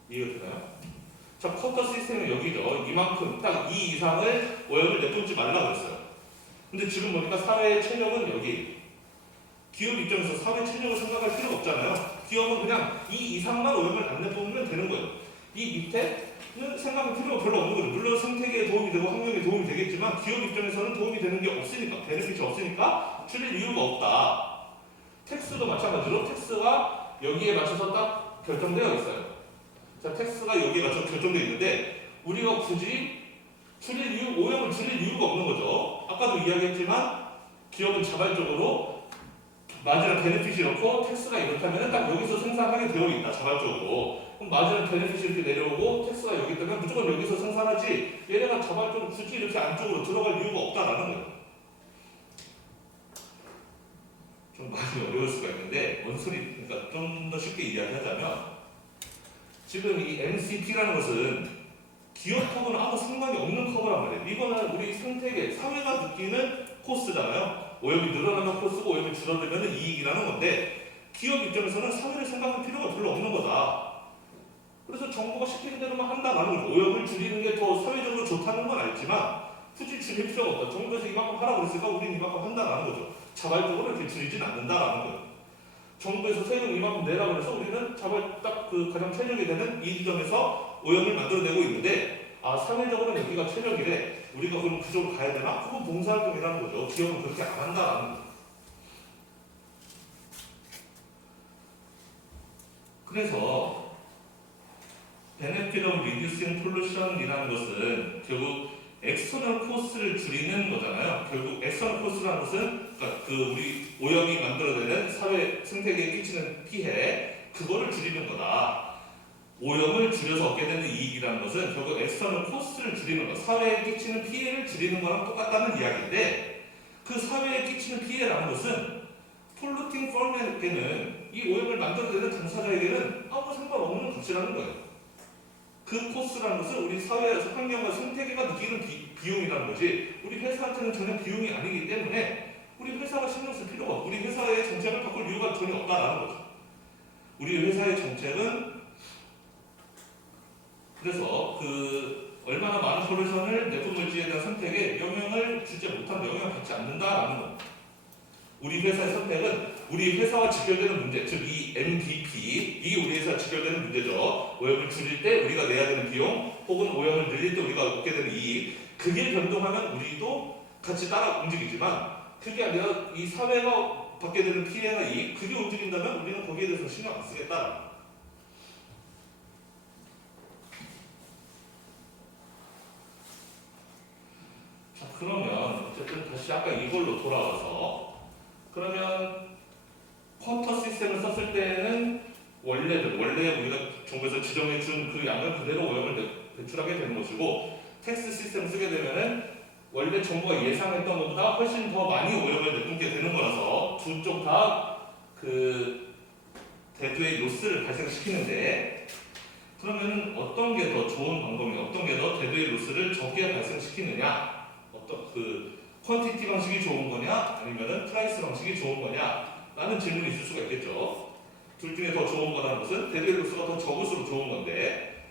이해되나요? 자, 쿼터 시스템은 여기죠. 이만큼 딱 이 이상을 오염을 내뿜지 말라고 했어요. 근데 지금 보니까 사회의 체력은 여기. 기업 입장에서 사회 체력을 생각할 필요가 없잖아요. 기업은 그냥 이 이상만 오염을 안 내뿜으면 되는 거예요. 이 밑에는 생각할 필요가 별로 없는 거죠. 물론 생태계에 도움이 되고 환경에 도움이 되겠지만 기업 입장에서는 도움이 되는 게 없으니까, 베네핏이 없으니까 줄일 이유가 없다. 텍스도 마찬가지로 텍스가 여기에 맞춰서 딱 결정되어 있어요. 자, 텍스가 여기에 맞춰서 결정되어 있는데 우리가 굳이 오염을 줄일 이유가 없는 거죠. 아까도 이야기했지만 기업은 자발적으로 마지막 베네핏이 이렇고 텍스가 이렇다면 딱 여기서 생산하게 되어 있다. 자발적으로. 그럼 마지막 베네핏이 이렇게 내려오고 텍스가 여기 있다면 무조건 여기서 생산하지 얘네가 자발적으로 굳이 이렇게 안쪽으로 들어갈 이유가 없다라는 거예요. 좀 많이 어려울 수가 있는데 그러니까 좀 더 쉽게 이야기하자면 지금 이 MCP라는 것은 기업하고는 아무 상관이 없는 커버란 말이에요. 이거는 우리 생태계, 사회가 느끼는 코스잖아요. 오염이 늘어나면 코스고 오염이 줄어들면 이익이라는 건데 기업 입장에서는 사회를 생각할 필요가 별로 없는 거다. 그래서 정부가 시키는 대로만 한다라는 거죠. 오염을 줄이는 게 더 사회적으로 좋다는 건 알지만 굳이 줄일 필요가 없다. 정부에서 이만큼 하라고 그랬으니까 우리는 이만큼 한다라는 거죠. 자발적으로 이렇게 줄이진 않는다라는 거예요. 정부에서 세금 이만큼 내라고 해서 우리는 자발 딱 그 가장 최적이 되는 이 지점에서 오염을 만들어내고 있는데 사회적으로는 여기가 최적이래. 우리가 그럼 그쪽으로 가야 되나? 그건 봉사활동이라는 거죠. 기업은 그렇게 안 한다라는 거죠. 그래서 benefit of reducing pollution이라는 것은 결국 external cost를 줄이는 거잖아요. 결국 external cost라는 것은 그러니까 그 우리 오염이 만들어내는 사회 생태계에 끼치는 피해 그거를 줄이는 거다. 오염을 줄여서 얻게 되는 이익이라는 것은 결국 external cost를 줄이는 거, 사회에 끼치는 피해를 줄이는 거랑 똑같다는 이야기인데 그 사회에 끼치는 피해라는 것은 polluting firm에게는 이 오염을 만들어내는 당사자에게는 아무 상관없는 가치라는 거예요. 그 코스라는 것은 우리 사회에서 환경과 생태계가 느끼는 비용이라는 거지 우리 회사한테는 전혀 비용이 아니기 때문에 우리 회사가 신경 쓸 필요가 없고 우리 회사의 정책을 바꿀 이유가 전혀 없다라는 거죠. 우리 회사의 정책은 그래서 그 얼마나 많은 폴루션을 내뿜 물질에 대한 선택에 영향을 주지 못한 영향을 받지 않는다라는 겁니다. 우리 회사의 선택은 우리 회사와 직결되는 문제, 즉 이 MVP, 이게 우리 회사와 직결되는 문제죠. 오염을 줄일 때 우리가 내야 되는 비용, 혹은 오염을 늘릴 때 우리가 얻게 되는 이익, 그게 변동하면 우리도 같이 따라 움직이지만 그게 아니라 이 사회가 받게 되는 피해나 이익, 그게 움직인다면 우리는 거기에 대해서 신경 안 쓰겠다. 자, 그러면 어쨌든 다시 아까 이걸로 돌아와서 그러면 쿼터 시스템을 썼을 때는 원래 우리가 정부에서 지정해 준 그 양을 그대로 오염을 배출하게 되는 것이고 텍스 시스템을 쓰게 되면은 원래 정부가 예상했던 것보다 훨씬 더 많이 오염을 내뿜게 되는 거라서 두 쪽 다 그 대두의 로스를 발생시키는데 그러면 어떤 게 더 좋은 방법이 어떤 게 더 대두의 로스를 적게 발생시키느냐 어떤 그 퀀티티 방식이 좋은 거냐 아니면은 프라이스 방식이 좋은 거냐 라는 질문이 있을 수가 있겠죠. 둘 중에 더 좋은 거라는 것은 대두의 로스가 더 적을수록 좋은 건데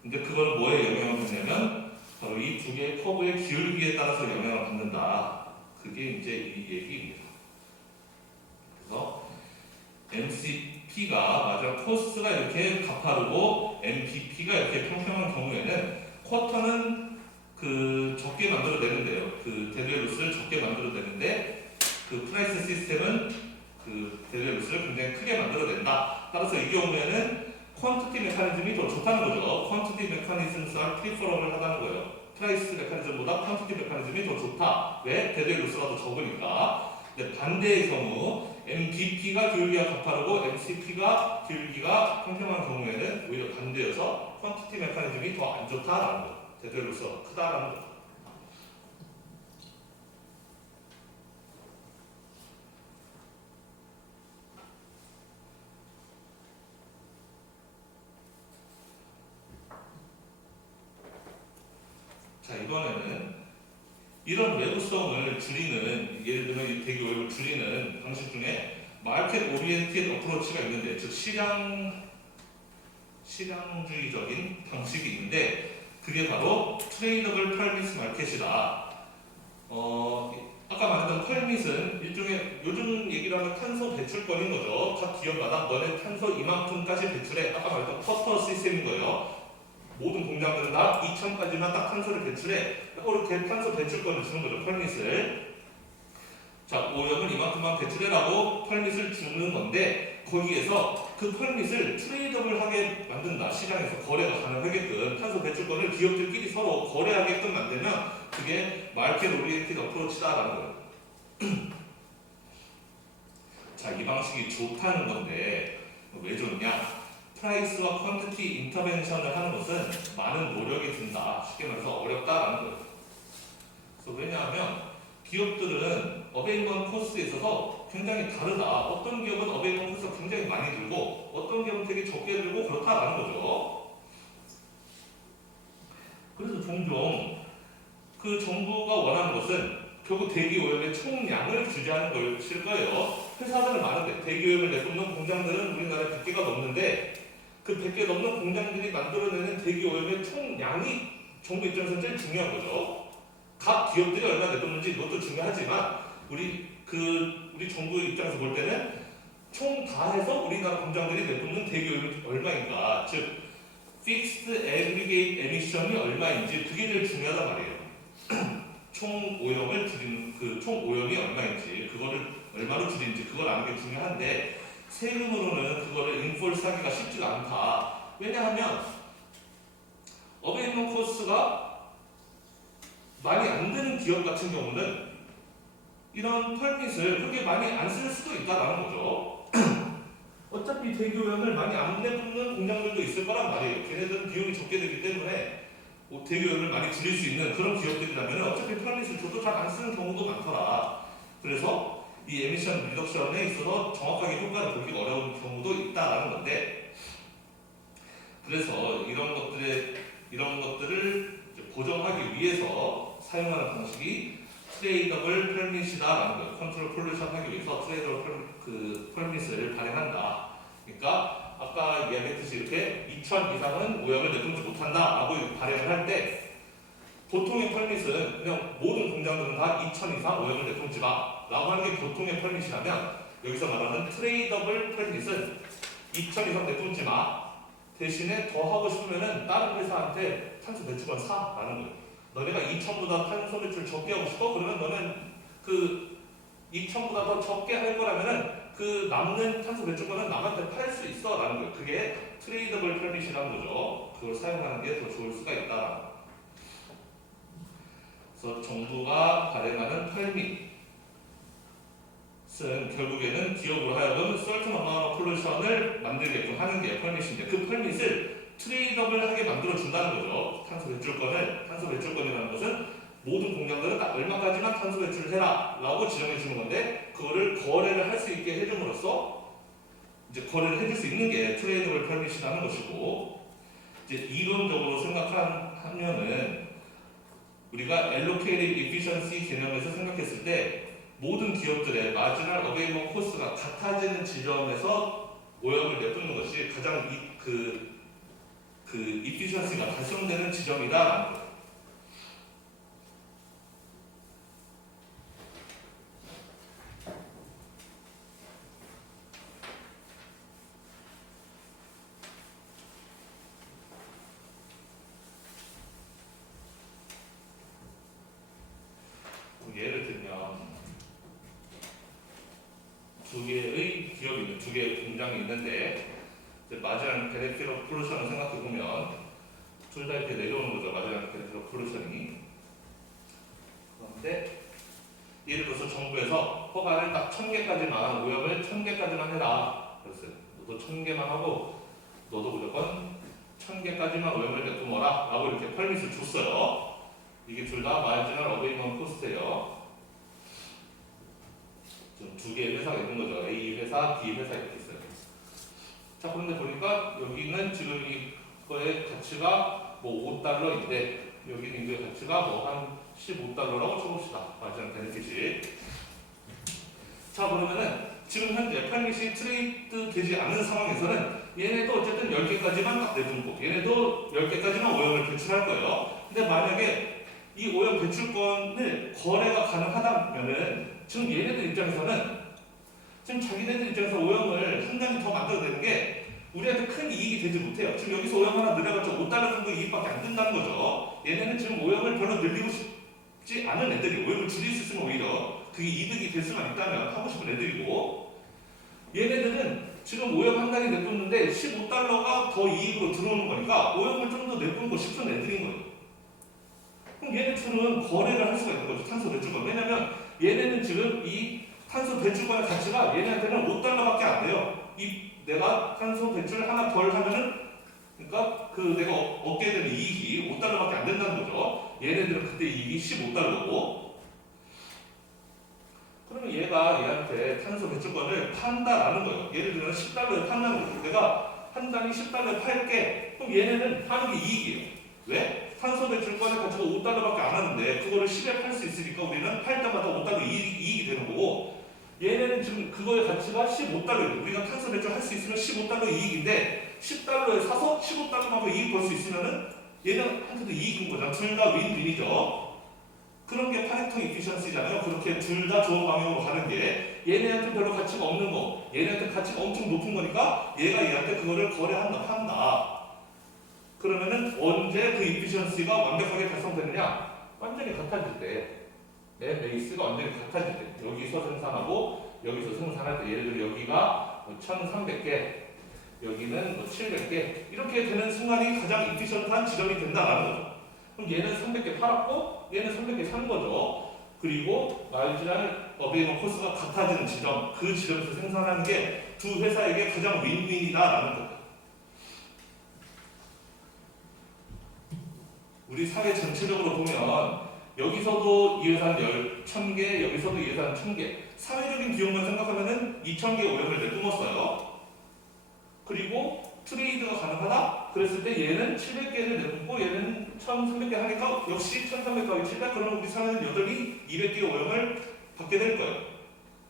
근데 그걸 뭐에 영향을 받냐면 바로 이 두 개의 커브의 기울기에 따라서 영향을 받는다. 그게 이제 이 얘기입니다. 그래서 MCP가 맞아 코스가 이렇게 가파르고 MPP가 이렇게 평평한 경우에는 쿼터는 그 적게 만들어내는데요. 그 대두의 로스를 적게 만들어내는데 그 프라이스 시스템은 그 대두의 로스를 굉장히 크게 만들어낸다. 따라서 이 경우에는 퀀티티 메커니즘이 더 좋다는 거죠. 퀀티티 메커니즘을 프리퍼러블 하다는 거예요. 프라이스 메커니즘보다 퀀티티 메커니즘이 더 좋다. 왜? 대두의 로스가 더 적으니까. 근데 반대의 경우 MPP가 기울기가 가파르고 MCP가 기울기가 평평한 경우에는 오히려 반대여서 퀀티티 메커니즘이 더 안 좋다라는 거예요. 대두의 로스가 크다라는 거예요. 자, 이번에는 이런 외부성을 줄이는 예를 들면 이 대기 오염을 줄이는 방식 중에 마켓 오리엔티드 어프로치가 있는데 즉 시장주의적인 방식이 있는데 그게 바로 트레이더블 펄밋 마켓이다. 아까 말했던 펄밋은 일종의 요즘 얘기로 하면 탄소 배출권인 거죠. 각 기업마다 너네 탄소 이만큼까지 배출해. 아까 말했던 쿼터 시스템인 거예요. 모든 공장들은 다 2,000까지만 딱 탄소를 배출해. 이렇게 탄소 배출권을 주는 거죠. 펄밋을. 자, 오염을 이만큼만 배출해라고 펄밋을 주는 건데 거기에서 그 펄밋을 트레이더블하게 만든다. 시장에서 거래가 가능하게끔 탄소 배출권을 기업들끼리 서로 거래하게끔 만들면 그게 마켓 오리엔티드 어프로치다라는 거예요. 자, 이 방식이 좋다는 건데 왜 좋냐? 프라이스와 퀀티티 인터벤션을 하는 것은 많은 노력이 든다. 쉽게 말해서 어렵다라는 거예요. 그래서 왜냐하면 기업들은 어베이먼 코스에 있어서 굉장히 다르다. 어떤 기업은 어베이먼 코스가 굉장히 많이 들고 어떤 기업은 되게 적게 들고 그렇다라는 거죠. 그래서 종종 그 정부가 원하는 것은 결국 대기 오염의 총량을 규제하는 것일 거예요. 회사들은 많은데 대기 오염을 내뿜는 공장들은 우리나라에 100개가 넘는데 그 100개 넘는 공장들이 만들어내는 대기 오염의 총량이 정부 입장에서 제일 중요한 거죠. 각 기업들이 얼마나 내뿜는지 이것도 중요하지만 우리 정부 입장에서 볼 때는 총 다 해서 우리나라 공장들이 내뿜는 대기 오염이 얼마인가, 즉 fixed aggregate emission이 얼마인지 그게 제일 중요하단 말이에요. 총 오염을 줄이는 총 오염이 얼마인지 그거를 얼마로 줄이는지 그걸 아는 게 중요한데 세금으로는 그거를 인포스하기가 쉽지가 않다. 왜냐하면 어베이먼 코스가 많이 안 되는 기업 같은 경우는 이런 펄밋을 그렇게 많이 안 쓸 수도 있다라는 거죠. 어차피 대기오염을 많이 안 내뿜는 공장들도 있을 거란 말이에요. 걔네들은 비용이 적게 되기 때문에 대기오염을 많이 줄일 수 있는 그런 기업들이라면 어차피 펄밋을 줘도 잘 안 쓰는 경우도 많더라. 그래서 이 에미션 리덕션에 있어서 정확하게 효과를 보기가 어려운 경우도 있다라는 건데, 그래서 이런 것들을 보정하기 위해서 사용하는 방식이 트레이더블 펄밋이다라는 거예요. 컨트롤 폴루션 하기 위해서 트레이더블 펄밋을 발행한다. 그러니까 아까 이야기했듯이 이렇게 2000 이상은 오염을 내뿜지 못한다라고 발행을 할 때 보통의 펄밋은 그냥 모든 공장들은 다 2000 이상 오염을 내뿜지 마라고 하는 게 보통의 펄밋이라면, 여기서 말하는 트레이더블 펄밋은 2000 이상 내뿜지 마 대신에 더 하고 싶으면은 다른 회사한테 탄소 배출권 사라는 거예요. 너네가 2000보다 탄소 배출 적게 하고 싶어? 그러면 너는 그 2000보다 더 적게 할 거라면은 그 남는 탄소 배출권은 남한테 팔 수 있어 라는 거예요. 그게 트레이더블 펄밋이라는 거죠. 그걸 사용하는 게 더 좋을 수가 있다. 그래서 정부가 발행하는 펄밋은 결국에는 기업으로 하여금 certain amount of pollution을 만들게끔 하는 게 펄밋인데, 그 펄밋을 트레이더블하게 만들어 준다는 거죠. 탄소 배출권이라는 것은 모든 공장들은 딱 얼마까지만 탄소 배출을 해라 라고 지정해 주는 건데, 그거를 거래를 할 수 있게 해줌으로써 이제 거래를 해줄 수 있는 게 트레이더블 펄밋이라는 것이고, 이제 이론적으로 생각하면은 우리가 allocated efficiency 개념에서 생각했을 때 모든 기업들의 marginal available cost가 같아지는 지점에서 오염을 내뿜는 것이 가장 그 efficiency가 달성되는 지점이다라는 거예요. 예를 들면 두 개의 기업이 있는, 두 개의 공장이 있는데 마지막 베네핏 오브 폴루션을 생각해 보면 둘 다 이렇게 내려오는 거죠. 마지막 베네핏 오브 폴루션이. 그런데 예를 들어서 정부에서 허가를 딱 1000개까지만, 오염을 1000개까지만 해라 그랬어요. 너도 1000개만 하고 너도 무조건 1000개까지만 오염을 내뿜어라 라고 이렇게 펄밋을 줬어요. 이게 둘 다 마지널 어베이먼 코스트예요. 두 개의 회사가 있는 거죠. A 회사, B 회사 이렇게 있어요. 자, 그런데 보니까 여기는 지금 이거의 가치가 뭐 $5인데 여기는 이거의 가치가 뭐 한 $15라고 쳐봅시다. 마지막 베네핏이. 자, 그러면은 지금 현재 펄밋이 트레이드 되지 않은 상황에서는 얘네도 어쨌든 10개까지만 딱 내뿜고 얘네도 10개까지만 오염을 배출할 거예요. 근데 만약에 이 오염 배출권을 거래가 가능하다면은 지금 얘네들 입장에서는 지금 자기네들 입장에서 오염을 상당히 더 만들어내는 게 우리한테 큰 이익이 되지 못해요. 지금 여기서 오염 하나 늘려봤자 $5 정도 이익밖에 안 든다는 거죠. 얘네는 지금 오염을 별로 늘리고 싶지 않은 애들이, 오염을 줄일 수 있으면 오히려 그게 이득이 될 수만 있다면 하고 싶은 애들이고, 얘네들은 지금 오염 한 단위 내뿜는데 $15가 더 이익으로 들어오는 거니까 오염을 좀 더 내뿜고 싶은 애들인 거예요. 그럼 얘네들은 거래를 할 수가 있는 거죠. 탄소 배출권. 왜냐면 얘네는 지금 이 탄소 배출권의 가치가 얘네한테는 $5밖에 안 돼요. 내가 탄소 배출 하나 덜 하면은, 그러니까 내가 얻게 되는 이익이 $5밖에 안 된다는 거죠. 얘네들은 그때 이익이 $15고, 그러면 얘가 얘한테 탄소 배출권을 판다라는 거예요. 예를 들면 $10에 판다는 거죠. 내가 한 단위 $10에 팔게. 그럼 얘네는 파는 게 이익이에요. 왜? 탄소 배출권의 가치가 $5밖에 안 하는데 그거를 10에 팔 수 있으니까 우리는 팔 때마다 $5 이익이 되는 거고, 얘네는 지금 그거의 가치가 $15예요. 우리가 탄소 배출 할 수 있으면 $15 이익인데 $10에 사서 $15만큼 이익 벌 수 있으면은 얘네한테도 이익인 거잖아. 둘 다 윈윈이죠. 그런 게 파레토 이피션시잖아요. 그렇게 둘 다 좋은 방향으로 가는 게 얘네한테 별로 가치가 없는 거, 얘네한테 가치가 엄청 높은 거니까 얘가 얘한테 그거를 거래한다, 판다. 그러면은 언제 그 이피션시가 완벽하게 달성되느냐? 완전히 같아질 때, 내 베이스가 완전히 같아질 때, 여기서 생산하고 여기서 생산할 때, 예를 들어 여기가 뭐 1300개, 여기는 뭐 700개 이렇게 되는 순간이 가장 이피션트한 지점이 된다라는 거죠. 그럼 얘는 300개 팔았고 얘는 300개 산 거죠. 그리고 마지막 어베이먼 코스가 같아지는 지점, 그 지점에서 생산하는 게 두 회사에게 가장 윈윈이다라는 거예요. 우리 사회 전체적으로 보면 여기서도 이 회사는 1000개, 여기서도 이 회사는 1000개. 사회적인 비용만 생각하면은 2000개 오염을 내뿜었어요. 그리고 트레이드가 가능하다? 그랬을 때 얘는 700개를 내뿜고 얘는 1300개 하니까 역시 1300개 700, 그러면 우리 사회는 여전히 200개 오염을 받게 될 거예요.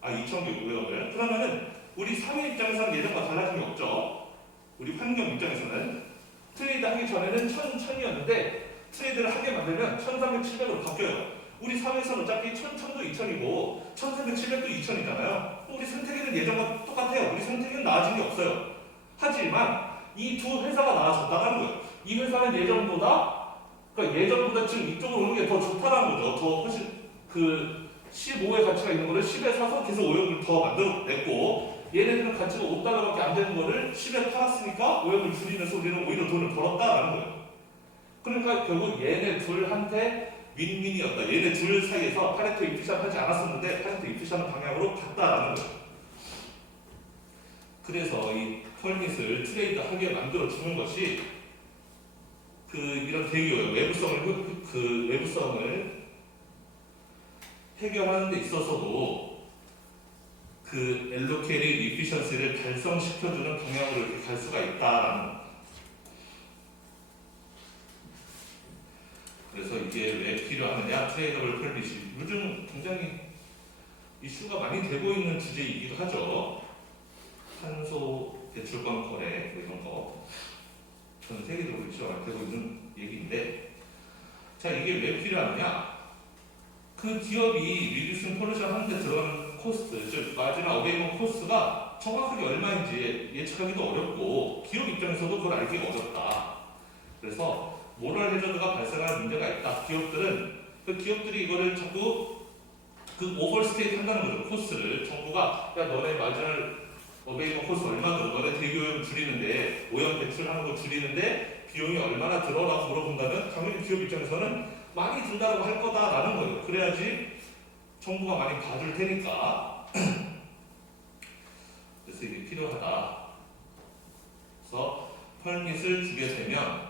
2000개 오염을. 그러면은 우리 사회 입장에서는 예전과 달라진 게 없죠. 우리 환경 입장에서는 트레이드 하기 전에는 1000이었는데 트레이드를 하게 만들면 1300, 700으로 바뀌어요. 우리 사회에서는 어차피 1000도 2000이고 1300, 700도 2000이잖아요. 우리 생태계는 예전과 똑같아요. 우리 생태계는 나아진 게 없어요. 하지만 이 두 회사가 나아졌다는 거예요. 이 회사는 예전보다, 그러니까 예전보다 지금 이쪽으로 오는 게 더 좋다는 거죠. 더 훨씬 15의 가치가 있는 거를 10에 사서 계속 오염을 더 만들어냈고, 얘네들은 가치가 5달러밖에 안 되는 거를 10에 팔았으니까 오염을 줄이면서 우리는 오히려 돈을 벌었다라는 거예요. 그러니까 결국 얘네 둘한테 윈윈이었다. 얘네 둘 사이에서 파레토 이피션 하지 않았었는데 파레토 이피션 방향으로 갔다라는 거예요. 그래서 이 펄밋을 트레이드 하게 만들어 주는 것이 이런 대기오염, 외부성을 해결하는 데 있어서도 엘로케이티드 이피션시를 달성시켜주는 방향으로 이렇게 갈 수가 있다라는 거예요. 그래서 이게 왜 필요하느냐? 트레이더블 펄밋이 요즘 굉장히 이슈가 많이 되고 있는 주제이기도 하죠. 탄소 배출권 거래 이런 거 전 세계적으로 이슈가 많이 되고 있는 얘기인데, 자, 이게 왜 필요하느냐? 그 기업이 리듀싱 폴루션 하는데 들어가는 코스트, 즉 마지막 어베이먼 코스트가 정확하게 얼마인지 예측하기도 어렵고 기업 입장에서도 그걸 알기가 어렵다. 그래서 모럴 해저드가 발생할 문제가 있다. 기업들이 이거를 자꾸 오버스테이트 한다는 거죠. 코스를 정부가 야 너네 마지막 어베이먼 코스 얼마 들어? 너네 대기오염 줄이는데 오염 배출하는 거 줄이는데 비용이 얼마나 들어라고 물어본다면 당연히 기업 입장에서는 많이 든다라고 할 거다라는 거예요. 그래야지 정부가 많이 봐줄 테니까. 그래서 이게 필요하다. 그래서 펄밋을 주게 되면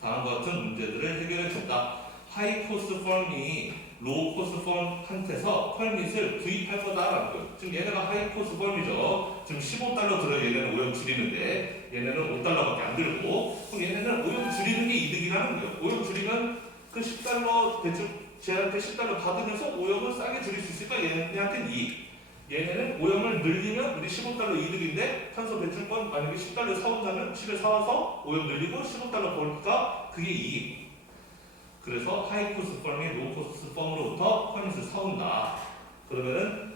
다음과 같은 문제들을 해결해 준다. 하이 코스트 펌이 로우 코스트 펌한테서 펄밋을 구입할 거다라는 거예요. 지금 얘네가 하이 코스트 펌이죠. 지금 15달러 들어 얘네는 오염 줄이는데 얘네는 5달러밖에 안 들고, 그럼 얘네는 오염 줄이는 게 이득이라는 거예요. 오염 줄이면 그 10달러 대충 쟤한테 10달러 받으면서 오염을 싸게 줄일 수 있으니까 얘네한테는 이익. 얘네는 오염을 늘리면 우리 15달러 이득인데 탄소 배출권 만약에 10달러 사온다면 집에 사와서 오염 늘리고 15달러 벌니까 그게 이익. 그래서 하이 코스트 펌이 로우 코스트 펌으로부터 펄밋을 사온다. 그러면은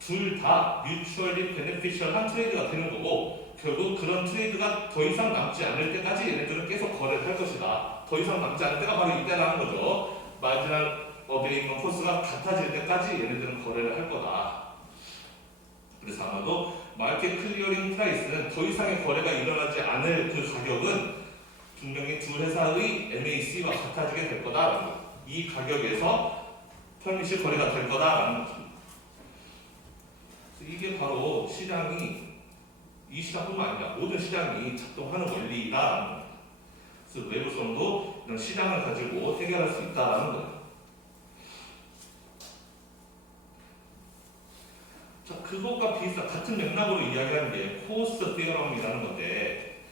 둘 다 뮤추얼리 베네피셜한 트레이드가 되는 거고, 결국 그런 트레이드가 더 이상 남지 않을 때까지 얘네들은 계속 거래를 할 것이다. 더 이상 남지 않을 때가 바로 이때라는 거죠. 마지막 어베이먼 코스가 같아질 때까지 얘네들은 거래를 할 거다. 그래서 아마도 마켓 클리어링 프라이스는 더 이상의 거래가 일어나지 않을 그 가격은 분명히 두 회사의 MAC와 같아지게 될 거다라는 거예요. 이 가격에서 펄밋이 거래가 될 거다라는 것입니다. 그래서 이게 바로 이 시장뿐만 아니라 모든 시장이 작동하는 원리다라는 거예요. 그래서 외부성도 이런 시장을 가지고 해결할 수 있다라는 거예요. 자, 그것과 같은 맥락으로 이야기하는 게 코스트 디어럼이라는 건데,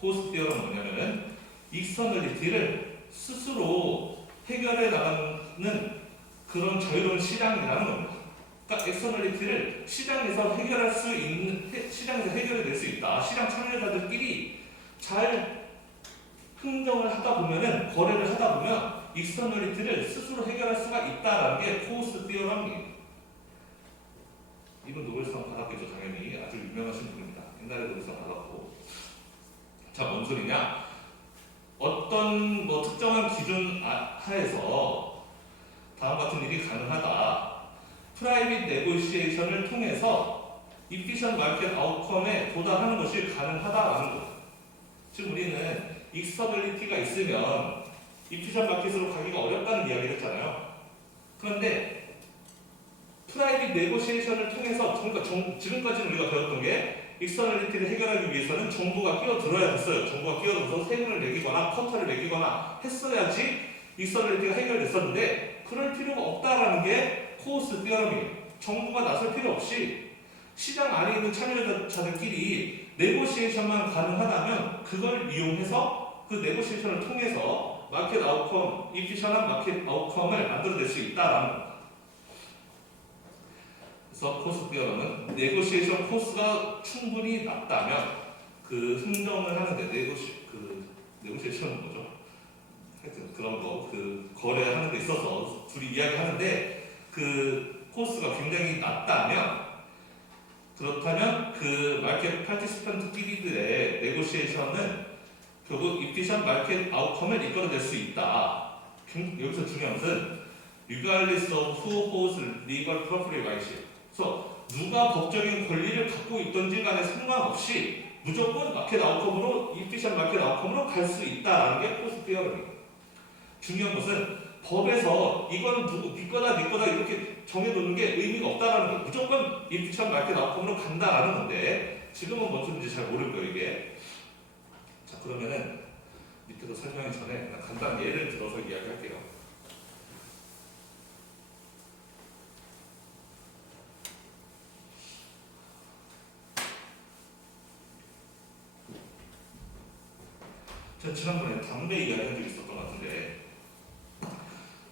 코스트 디어럼은 뭐냐면은 익스터널리티를 스스로 해결해 나가는 그런 자유로운 시장이라는 겁니다. 그러니까 엑스터널리티를 시장에서 해결할 수 있는, 시장에서 해결해 낼 수 있다. 시장 참여자들끼리 잘 흥정을 하다 보면은, 거래를 하다 보면 익스터널리티를 스스로 해결할 수가 있다라는 게 코스트 디어럼이에요. 이분 노벨상 받았겠죠. 당연히 아주 유명하신 분입니다. 옛날에 노벨상 받았고. 자, 뭔 소리냐? 어떤 뭐 특정한 기준 하에서 다음 같은 일이 가능하다. 프라이빗 네고시에이션을 통해서 이피션 마켓 아웃컴에 도달하는 것이 가능하다라는 거예요. 지금 우리는 익스터빌리티가 있으면 이피션 마켓으로 가기가 어렵다는 이야기를 했잖아요. 그런데 프라이빗 네고시에이션을 통해서 그러니까 지금까지는 우리가 배웠던 게 익스터널리티를 해결하기 위해서는 정부가 끼어들어야 됐어요. 정부가 끼어들어서 세금을 매기거나 쿼터를 매기거나 했어야지 익스터널리티가 해결됐었는데 그럴 필요가 없다라는 게 코어스 티어럼이에요. 정부가 나설 필요 없이 시장 안에 있는 참여자들끼리 네고시에이션만 가능하다면 그걸 이용해서 그 네고시에이션을 통해서 마켓 아웃컴, 이피션한 마켓 아웃컴을 만들어낼 수 있다라는 거예요. 그래서 코스 티어럼은 네고시에이션 코스가 충분히 낮다면 그 흥정을 하는데 네고시에이션은 뭐죠? 하여튼 그런 거 거래하는 데 있어서 둘이 이야기하는데 그 코스가 굉장히 낮다면 그렇다면 그 마켓 파티시펀트끼리들의 네고시에이션은 결국 이피션 마켓 아웃컴을 이끌어낼 수 있다. 여기서 중요한 것은 regardless of who holds legal property rights. 그래서 누가 법적인 권리를 갖고 있던지 간에 상관없이 무조건 마켓 아웃컴으로 이피션 마켓 아웃컴으로 갈 수 있다라는 게 코스 티어럼이에요. 중요한 것은 법에서 이거는 네 거다 이렇게 정해놓는 게 의미가 없다라는 거예요. 무조건 이피션 마켓 아웃컴으로 간다라는 건데 지금은 뭔 소리인지 잘 모를 거예요 이게. 자 그러면은 밑에서 설명하기 전에 간단한 예를 들어서 이야기할게요. 제가 지난번에 담배 이야기한 적이 있었던 것 같은데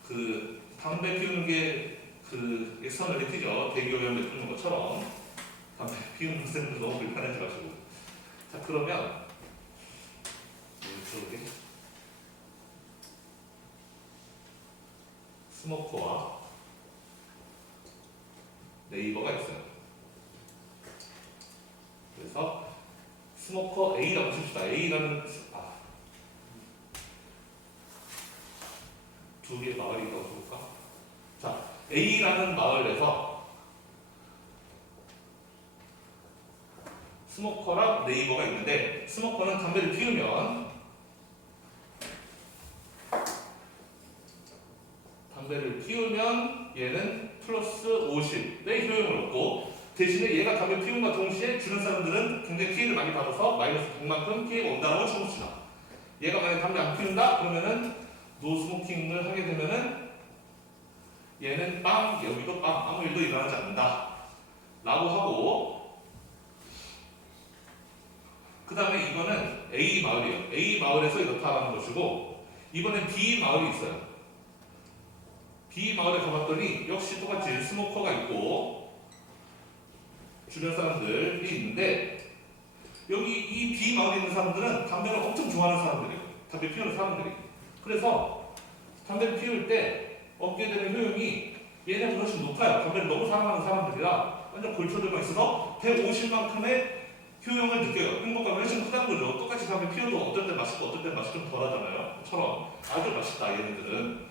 그 담배 피우는 게 그 익스터널리티죠. 대기오염 내뿜는 것처럼 담배 피우는 것은 너무 불편해져가지고 자 그러면 이렇게 스모커와 네이버가 있어요. 그래서 스모커 A라고 칩시다. A라는 두 개의 마을이 있다고 볼까? 자, A라는 마을에서 스모커랑 네이버가 있는데 스모커는 담배를 피우면 얘는 플러스 50의 효용을 얻고 대신에 얘가 담배 피움과 동시에 주는 사람들은 굉장히 피해를 많이 받아서 마이너스 100만큼 피해가 온다고 쳐봅시다. 얘가 만약에 담배 안 피운다? 그러면은 노스모킹을 하게 되면은 얘는 빵, 여기도 빵, 아무 일도 일어나지 않는다 라고 하고 그 다음에 이거는 A 마을이에요. A 마을에서 이렇다는 것이고 이번엔 B 마을이 있어요. B 마을에 가봤더니 역시 똑같이 스모커가 있고 주변 사람들이 있는데 여기 이 B 마을에 있는 사람들은 담배를 엄청 좋아하는 사람들이에요. 담배 피우는 사람들이. 그래서 담배를 피울 때 얻게 되는 효용이 얘네보다 훨씬 높아요. 담배를 너무 사랑하는 사람들이라 완전 골초들만 있어서 150만큼의 효용을 느껴요. 행복감이 훨씬 크다는 거죠. 똑같이 담배 피워도 어떨 땐 맛있고 어떨 땐 맛이 좀 덜하잖아요. 처럼 아주 맛있다 얘네들은.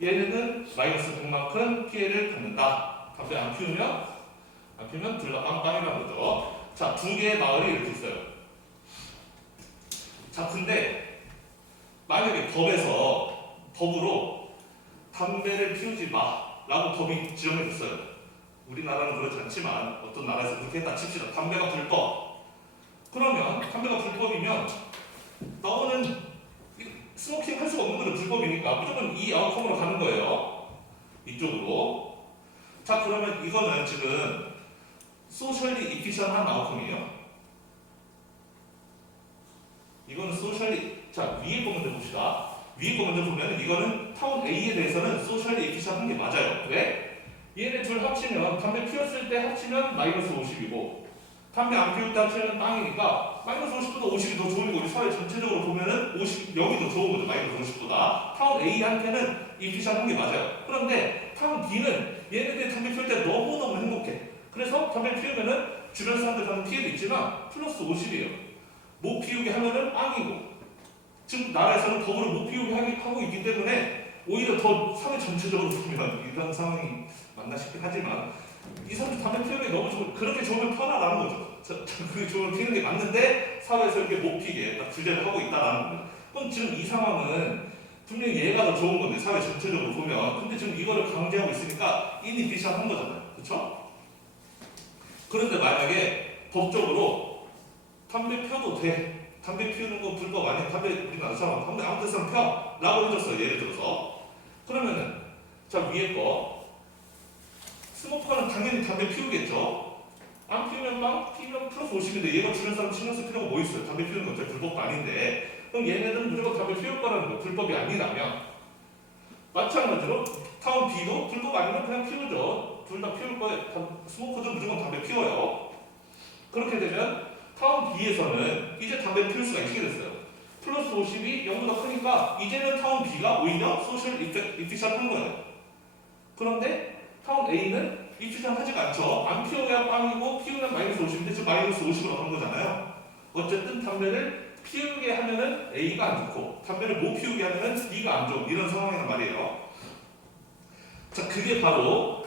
얘네는 마이너스 100만큼 피해를 받는다. 담배 안 피우면 둘 다 빵빵이라는 거죠. 자, 두 개의 마을이 이렇게 있어요. 자, 근데 만약에 법으로 담배를 피우지 마라고 법이 지정해줬어요. 우리나라는 그렇지 않지만 어떤 나라에서 그렇게 했다 칩시다. 담배가 불법. 그러면 담배가 불법이면 너는 스모킹 할 수가 없는 거죠. 불법이니까 무조건 이 아웃컴으로 가는 거예요. 이쪽으로. 자 그러면 이거는 지금 소셜리 이피션한 아웃컴이에요. 이거는 소셜리 자 위에 거 먼저 봅시다. 위에 거 먼저 보면 이거는 타운 A에 대해서는 소셜리 이피션한 게 맞아요. 왜? 얘네 둘 합치면 담배 피웠을 때 합치면 마이너스 50이고 담배 안 피울 때 합치면 빵이니까 마이너스 50보다 50이 더 좋은 거 우리 사회 전체적으로 보면은 50 여기 더 좋은 거죠. 마이너스 50보다 타운 A한테는 이피션한 게 맞아요. 그런데 타운 B는 얘네들이 담배 피울 때 너무너무 행복해. 그래서 담배 피우면은 주변 사람들 받는 피해도 있지만 플러스 50이에요. 못 피우게 하면은 빵이고 지금 나라에서는 법으로 못 피우게 하고 있기 때문에 오히려 더 사회 전체적으로 보면 이런 상황이 맞나 싶긴 하지만 이 사람들 담배 피우는 게 너무 좋고 그렇게 좋으면 편하라는 거죠. 그게 좋으면 피우는 게 맞는데 사회에서 이렇게 못 피게 딱 규제를 하고 있다라는 거예요. 그럼 지금 이 상황은 분명히 얘가 더 좋은 건데 사회 전체적으로 보면 근데 지금 이거를 강제하고 있으니까 이니피션한 거잖아요. 그렇죠? 그런데 만약에 법적으로 담배 펴도 돼. 담배 피우는 거 불법 아니야. 담배 우리가 안 사람 담배 아무 데서나 펴. 라고 해줬어요. 예를 들어서. 그러면은 자 위에 거 스모커는 당연히 담배 피우겠죠. 안 피우면 피우면 플러스 50인데 얘가 주변 사람 신경 쓸 필요가 뭐 있어요. 담배 피우는 거 어차피 불법도 아닌데 그럼 얘네들은 무조건 담배 피울 거라는 거 불법이 아니라면 마찬가지로 타운 B도 불법 아니면 그냥 피우죠. 둘 다 피울 거예요. 스모커도 무조건 담배 피워요. 그렇게 되면 타운 B에서는 이제 담배 피울 수가 있게 됐어요. 플러스 50이 0보다 크니까 이제는 타운 B가 오히려 소셜 이피션 한 거예요. 그런데 타운 A는 이피션 하지가 않죠. 안 피워야 빵이고 피우면 마이너스 50인데 지금 마이너스 50으로 한 거잖아요. 어쨌든 담배를 피우게 하면은 A가 안 좋고 담배를 못 피우게 하면은 B가 안 좋은 이런 상황이란 말이에요. 자, 그게 바로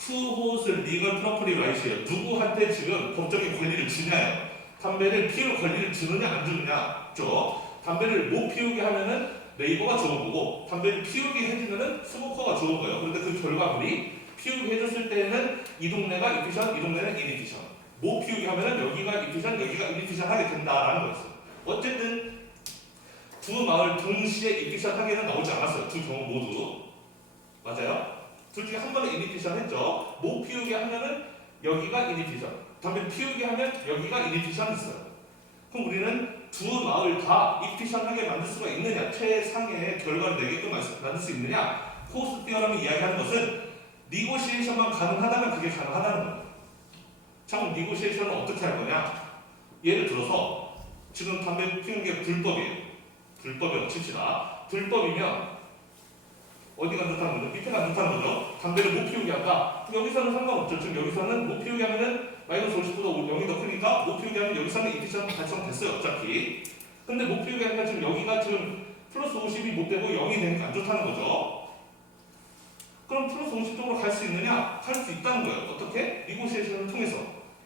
Who holds legal property right이에요. 누구한테 지금 법적인 권리를 주냐예요. 담배를 피울 권리를 주느냐 안 주느냐. 죠. 담배를 못 피우게 하면은 네이버가 좋은 거고 담배를 피우게 해주면은 스모커가 좋은 거예요. 그런데 그 결과물이 피우게 해줬을 때는 이 동네가 이피션, 이 동네는 이니피션. 못 피우게 하면은 여기가 이피션, 여기가 이니피션 하게 된다라는 거였어요. 어쨌든 두 마을 동시에 이피션 하게는 나오지 않았어요. 두 경우 모두. 맞아요? 둘 중에 한 번은 이니피션 했죠. 못 피우게 하면은 여기가 이니피션. 담배 피우게 하면 여기가 이니피션 했어요. 그럼 우리는 두 마을 다 이피션하게 만들 수가 있느냐? 최상의 결과를 내게끔 만들 수 있느냐? 코스 티어럼이 이야기하는 것은 니고시에이션만 가능하다면 그게 가능하다는 거예요. 자, 그럼 니고시에이션은 어떻게 할 거냐? 예를 들어서 지금 담배 피우는 게 불법이에요. 불법이라고 칩시다. 불법이면 어디가 안 좋다는 거죠? 밑에가 안 좋다는 거죠? 담배를 못 피우게 한다. 여기서는 상관없죠. 지금 여기서는 못 피우게 하면은 마이너스 50보다 0이 더 크니까 못 피우게 하면 여기서는 이피션 달성됐어요. 어차피. 근데 못 피우게 하니까 지금 여기가 지금 플러스 50이 못 되고 0이 되니까 안 좋다는 거죠. 그럼 플러스 50 쪽으로 갈 수 있느냐? 갈 수 있다는 거예요. 어떻게? 리고시에이션을 통해서.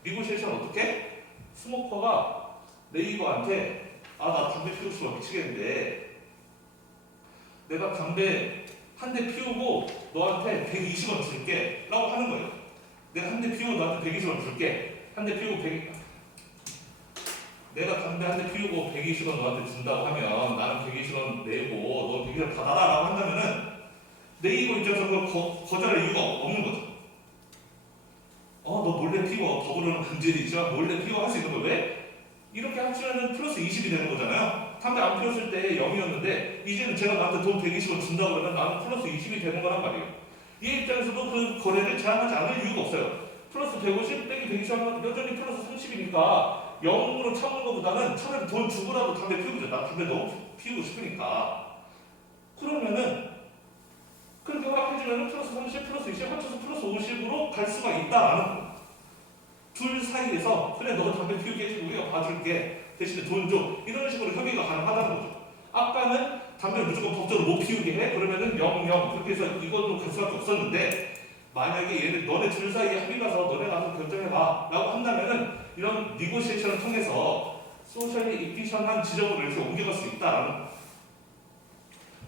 리고시에이션 어떻게? 스모커가 네이버한테 나 담배 피우고 싶어 미치겠는데 내가 담배 한 대 피우고 너한테 120원 줄게 라고 하는 거예요. 내가 한 대 피우고 너한테 120원 줄게. 한 대 피우고 내가 담배 한 대 피우고 120원 너한테 준다고 하면 나는 120원 내고 너 120원 받아라 라고 한다면은 네이버 입장에서 그걸 거절할 이유가 없는 거죠. 너 몰래 피워. 법으로는 금지이지만 몰래 피워 할 수 있는 거예요. 왜? 이렇게 합치면은 플러스 20이 되는 거잖아요. 담배 안 피웠을 때 0이었는데 이제는 제가 나한테 돈 120원 준다고 그러면 나는 플러스 20이 되는 거란 말이에요. 이 입장에서도 그 거래를 제한하지 않을 이유가 없어요. 플러스 150 빼기 120하면 여전히 플러스 30이니까 0으로 참는 것보다는 차라리 돈 주고라도 담배 피우죠. 나 담배 너무 피우고 싶으니까. 그러면은 그렇게 허락해주면 플러스 30, 플러스 20 합쳐서 플러스 50으로 갈 수가 있다라는 거예요. 둘 사이에서 그래 너가 담배 피우게 해주고 우리가 봐줄게. 대신에 돈 줘. 이런 식으로 협의가 가능하다는 거죠. 아까는 담배를 무조건 법적으로 못 피우게 해. 그러면은 0, 0 그렇게 해서 이걸로 갈 수밖에 없었는데 만약에 얘네 너네 둘 사이에 합의 가서 너네 가서 결정해봐 라고 한다면은 이런 니고시에이션을 통해서 소셜리 이피션한 지점으로 이렇게 옮겨갈 수 있다라는 거예요.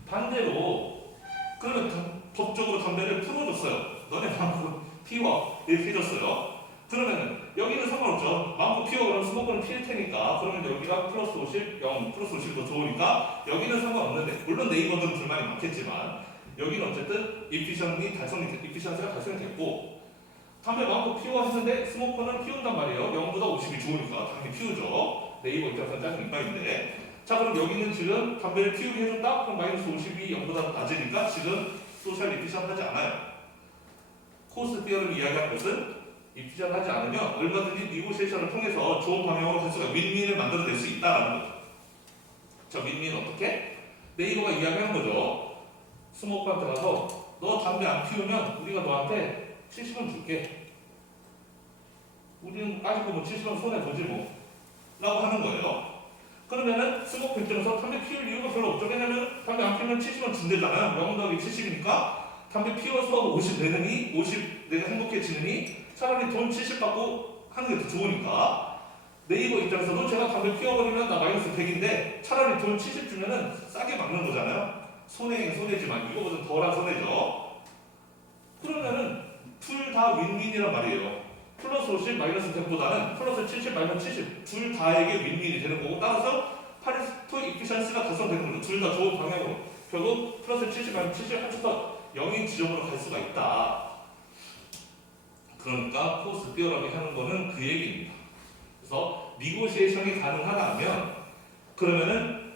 반대로 그러면 법적으로 담배를 풀어줬어요. 너네 마음껏 피워 이렇게 해줬어요. 그러면은 여기는 상관없죠. 마음껏 피워 그러면 스모커는 피할 테니까 그러면 여기가 플러스 50, 0, 플러스 50이 더 좋으니까 여기는 상관없는데 물론 네이버들은 불만이 많겠지만 여기는 어쨌든 이피션시가 달성이 됐고 담배 마음껏 피워 했는데 스모커는 피운단 말이에요. 0보다 50이 좋으니까 당연히 피우죠. 네이버 입장에서는 짜증 이빠인데 자 그럼 여기는 지금 담배를 피우게 해줬다? 그럼 마이너스 50이 0보다 낮으니까 지금 소셜 이피션 하지 않아요. 코스 티어를 이야기한 것은 이피션 하지 않으면 얼마든지 니고시에이션을 통해서 좋은 방향으로 갈 수가 윈윈을 만들어낼 수 있다는 거죠. 자 윈윈은 어떻게? 네이버가 이야기하는 거죠. 스모커한테 가서 너 담배 안 피우면 우리가 너한테 70원 줄게. 우리는 아직도 뭐 70원 손에 보지 뭐 라고 하는 거예요. 그러면은 승복 입장에서 담배 피울 이유가 별로 없죠. 왜냐면 담배 안 피우면 70원 준대잖아요. 0 더하기 70이니까 담배 피워서 50 내느니 50 내가 행복해지느니 차라리 돈 70 받고 하는 게 더 좋으니까. 네이버 입장에서도 제가 담배 피워버리면 나 마이너스 100인데 차라리 돈 70 주면은 싸게 막는 거잖아요. 손해긴 손해지만 이거보다 덜한 손해죠. 그러면은 둘 다 윈윈이란 말이에요. 플러스 50 마이너스 100보다는 플러스 70 마이너스 70 둘 다에게 윈윈이 되는 거고, 따라서 파레토 이피션시가 달성되는 거죠. 둘 다 좋은 방향으로. 결국 플러스 70 마이너스 70 합쳐서 0인 지점으로 갈 수가 있다. 그러니까 코스 띠어럼이 하는 거는 그 얘기입니다. 그래서 니고시에이션이 가능하다면 그러면은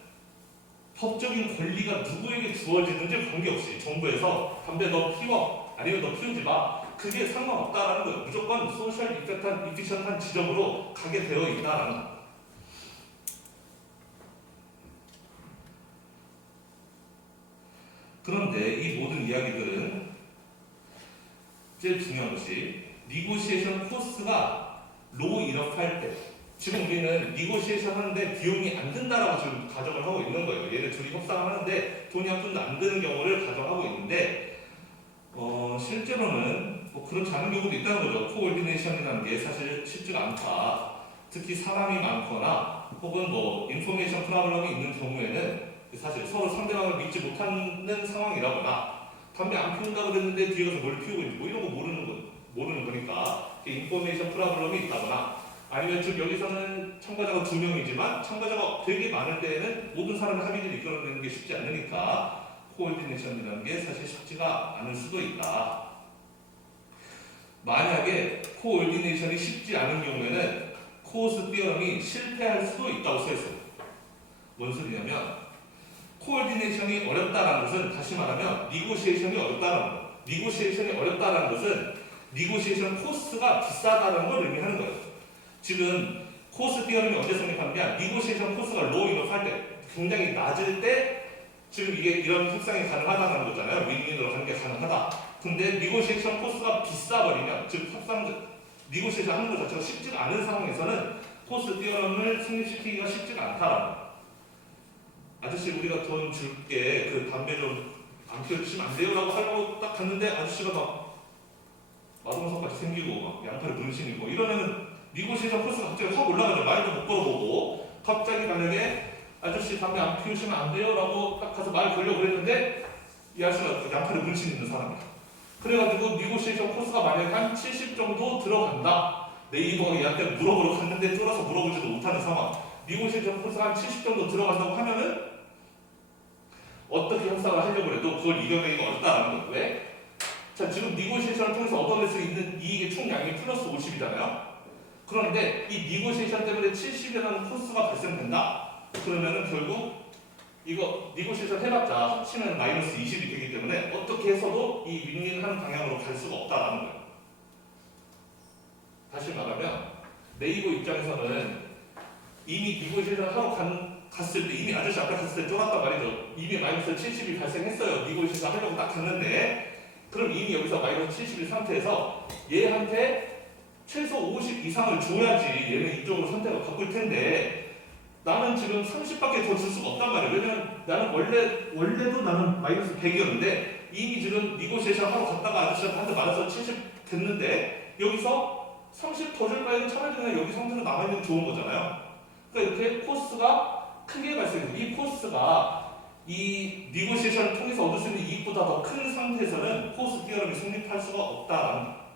법적인 권리가 누구에게 주어지는지 관계없이 정부에서 담배 너 피워 아니면 너 피우지 마, 그게 상관없다라는 거예요. 무조건 소셜 이피션한 지점으로 가게 되어 있다라는 거예요. 그런데 이 모든 이야기들은 제일 중요한 것이 니고시에이션 코스가 로 이력할 때, 지금 우리는 니고시에이션 하는데 비용이 안 든다라고 지금 가정을 하고 있는 거예요. 얘네 둘이 협상을 하는데 돈이 한 푼도 안 드는 경우를 가정하고 있는데, 실제로는 뭐 그렇지 않은 경우도 있다는 거죠. 코올디네이션이라는 게 사실 쉽지가 않다. 특히 사람이 많거나 혹은 뭐 인포메이션 프로블럼이 있는 경우에는 사실 서로 상대방을 믿지 못하는 상황이라거나 담배 안 피운다고 그랬는데 뒤에 가서 뭘 피우고 있는지 뭐 이런 거 모르는 거니까 인포메이션 프로블럼이 있다거나, 아니면 즉 여기서는 참가자가 2명이지만 참가자가 되게 많을 때에는 모든 사람의 합의를 이끌어내는 게 쉽지 않으니까 코올디네이션이라는 게 사실 쉽지가 않을 수도 있다. 만약에 코올디네이션이 쉽지 않은 경우에는 코스 띠어럼이 실패할 수도 있다고 써있어요. 뭔 소리냐면 코올디네이션이 어렵다는 것은, 다시 말하면 니고시에이션이 어렵다는 거예요. 니고시에이션이 어렵다는 것은 니고시에이션 코스가 비싸다는 걸 의미하는 거예요. 지금 코스 띠어럼이 언제 성립하느냐, 니고시에이션 코스가 로 이력할 때, 굉장히 낮을 때 지금 이게 이런 협상이 가능하다는 거잖아요. 윈윈으로 가는 게 가능하다. 근데 니고시에이션 코스가 비싸버리면, 즉 협상 니고시에이션 하는 것 자체가 쉽지가 않은 상황에서는 코스 띠어럼을 성립시키기가 쉽지가 않다라는 거예요. 아저씨 우리가 돈 줄게, 그 담배 좀 안 피워주시면 안 돼요? 라고 하려고 딱 갔는데 아저씨가 막 마동석같이 생기고 막 양팔에 문신이고 이러면은 니고시에이션 코스가 갑자기 확 올라가죠. 말도 못 걸어보고 갑자기 만약에 아저씨 담배 안 피우시면 안 돼요? 라고 딱 가서 말 걸려고 그랬는데 이 아저씨가 양팔에 문신 있는 사람이야. 그래가지고 니고시에이션 코스가 만약에 한 70 정도 들어간다. 네이버가 얘한테 물어보러 갔는데 쫄아서 물어보지도 못하는 상황. 니고시에이션 코스가 한 70 정도 들어간다고 하면은 어떻게 협상을 하려고 해도 그걸 이겨내기가 어렵다라는 거예요. 왜? 자, 지금 니고시에이션을 통해서 얻어낼 수 있는 이익의 총량이 플러스 50이잖아요. 그런데 이 니고시에이션 때문에 70이라는 코스가 발생된다. 그러면은 결국 이거 니고시에이션 해봤자 합치면 마이너스 20이 되기 때문에 어떻게 해서도 이 윈윈하는 방향으로 갈 수가 없다라는 거예요. 다시 말하면 네이버 입장에서는 이미 니고시에이션 하러 갔을 때, 이미 아저씨 앞에 갔을 때 쫄았단 말이죠. 이미 마이너스 70이 발생했어요. 니고시에이션 하려고 딱 갔는데, 그럼 이미 여기서 마이너스 70인 상태에서 얘한테 최소 50 이상을 줘야지 얘는 이쪽으로 선택을 바꿀 텐데, 나는 지금 30밖에 더 줄 수가 없단 말이에요. 왜냐면 나는 원래도 나는 마이너스 100이었는데 이미 지금 니고시에이션 하러 갔다가 아저씨한테 맞아서 70 됐는데 여기서 30 더 줄 바에는 차라리 그냥 여기 상태로 남아있는 게 좋은 거잖아요. 그러니까 이렇게 코스가 크게 발생해요. 이 코스가 이 니고시에이션을 통해서 얻을 수 있는 이익보다 더 큰 상태에서는 코스 띠어럼이 성립할 수가 없다라는 거예요.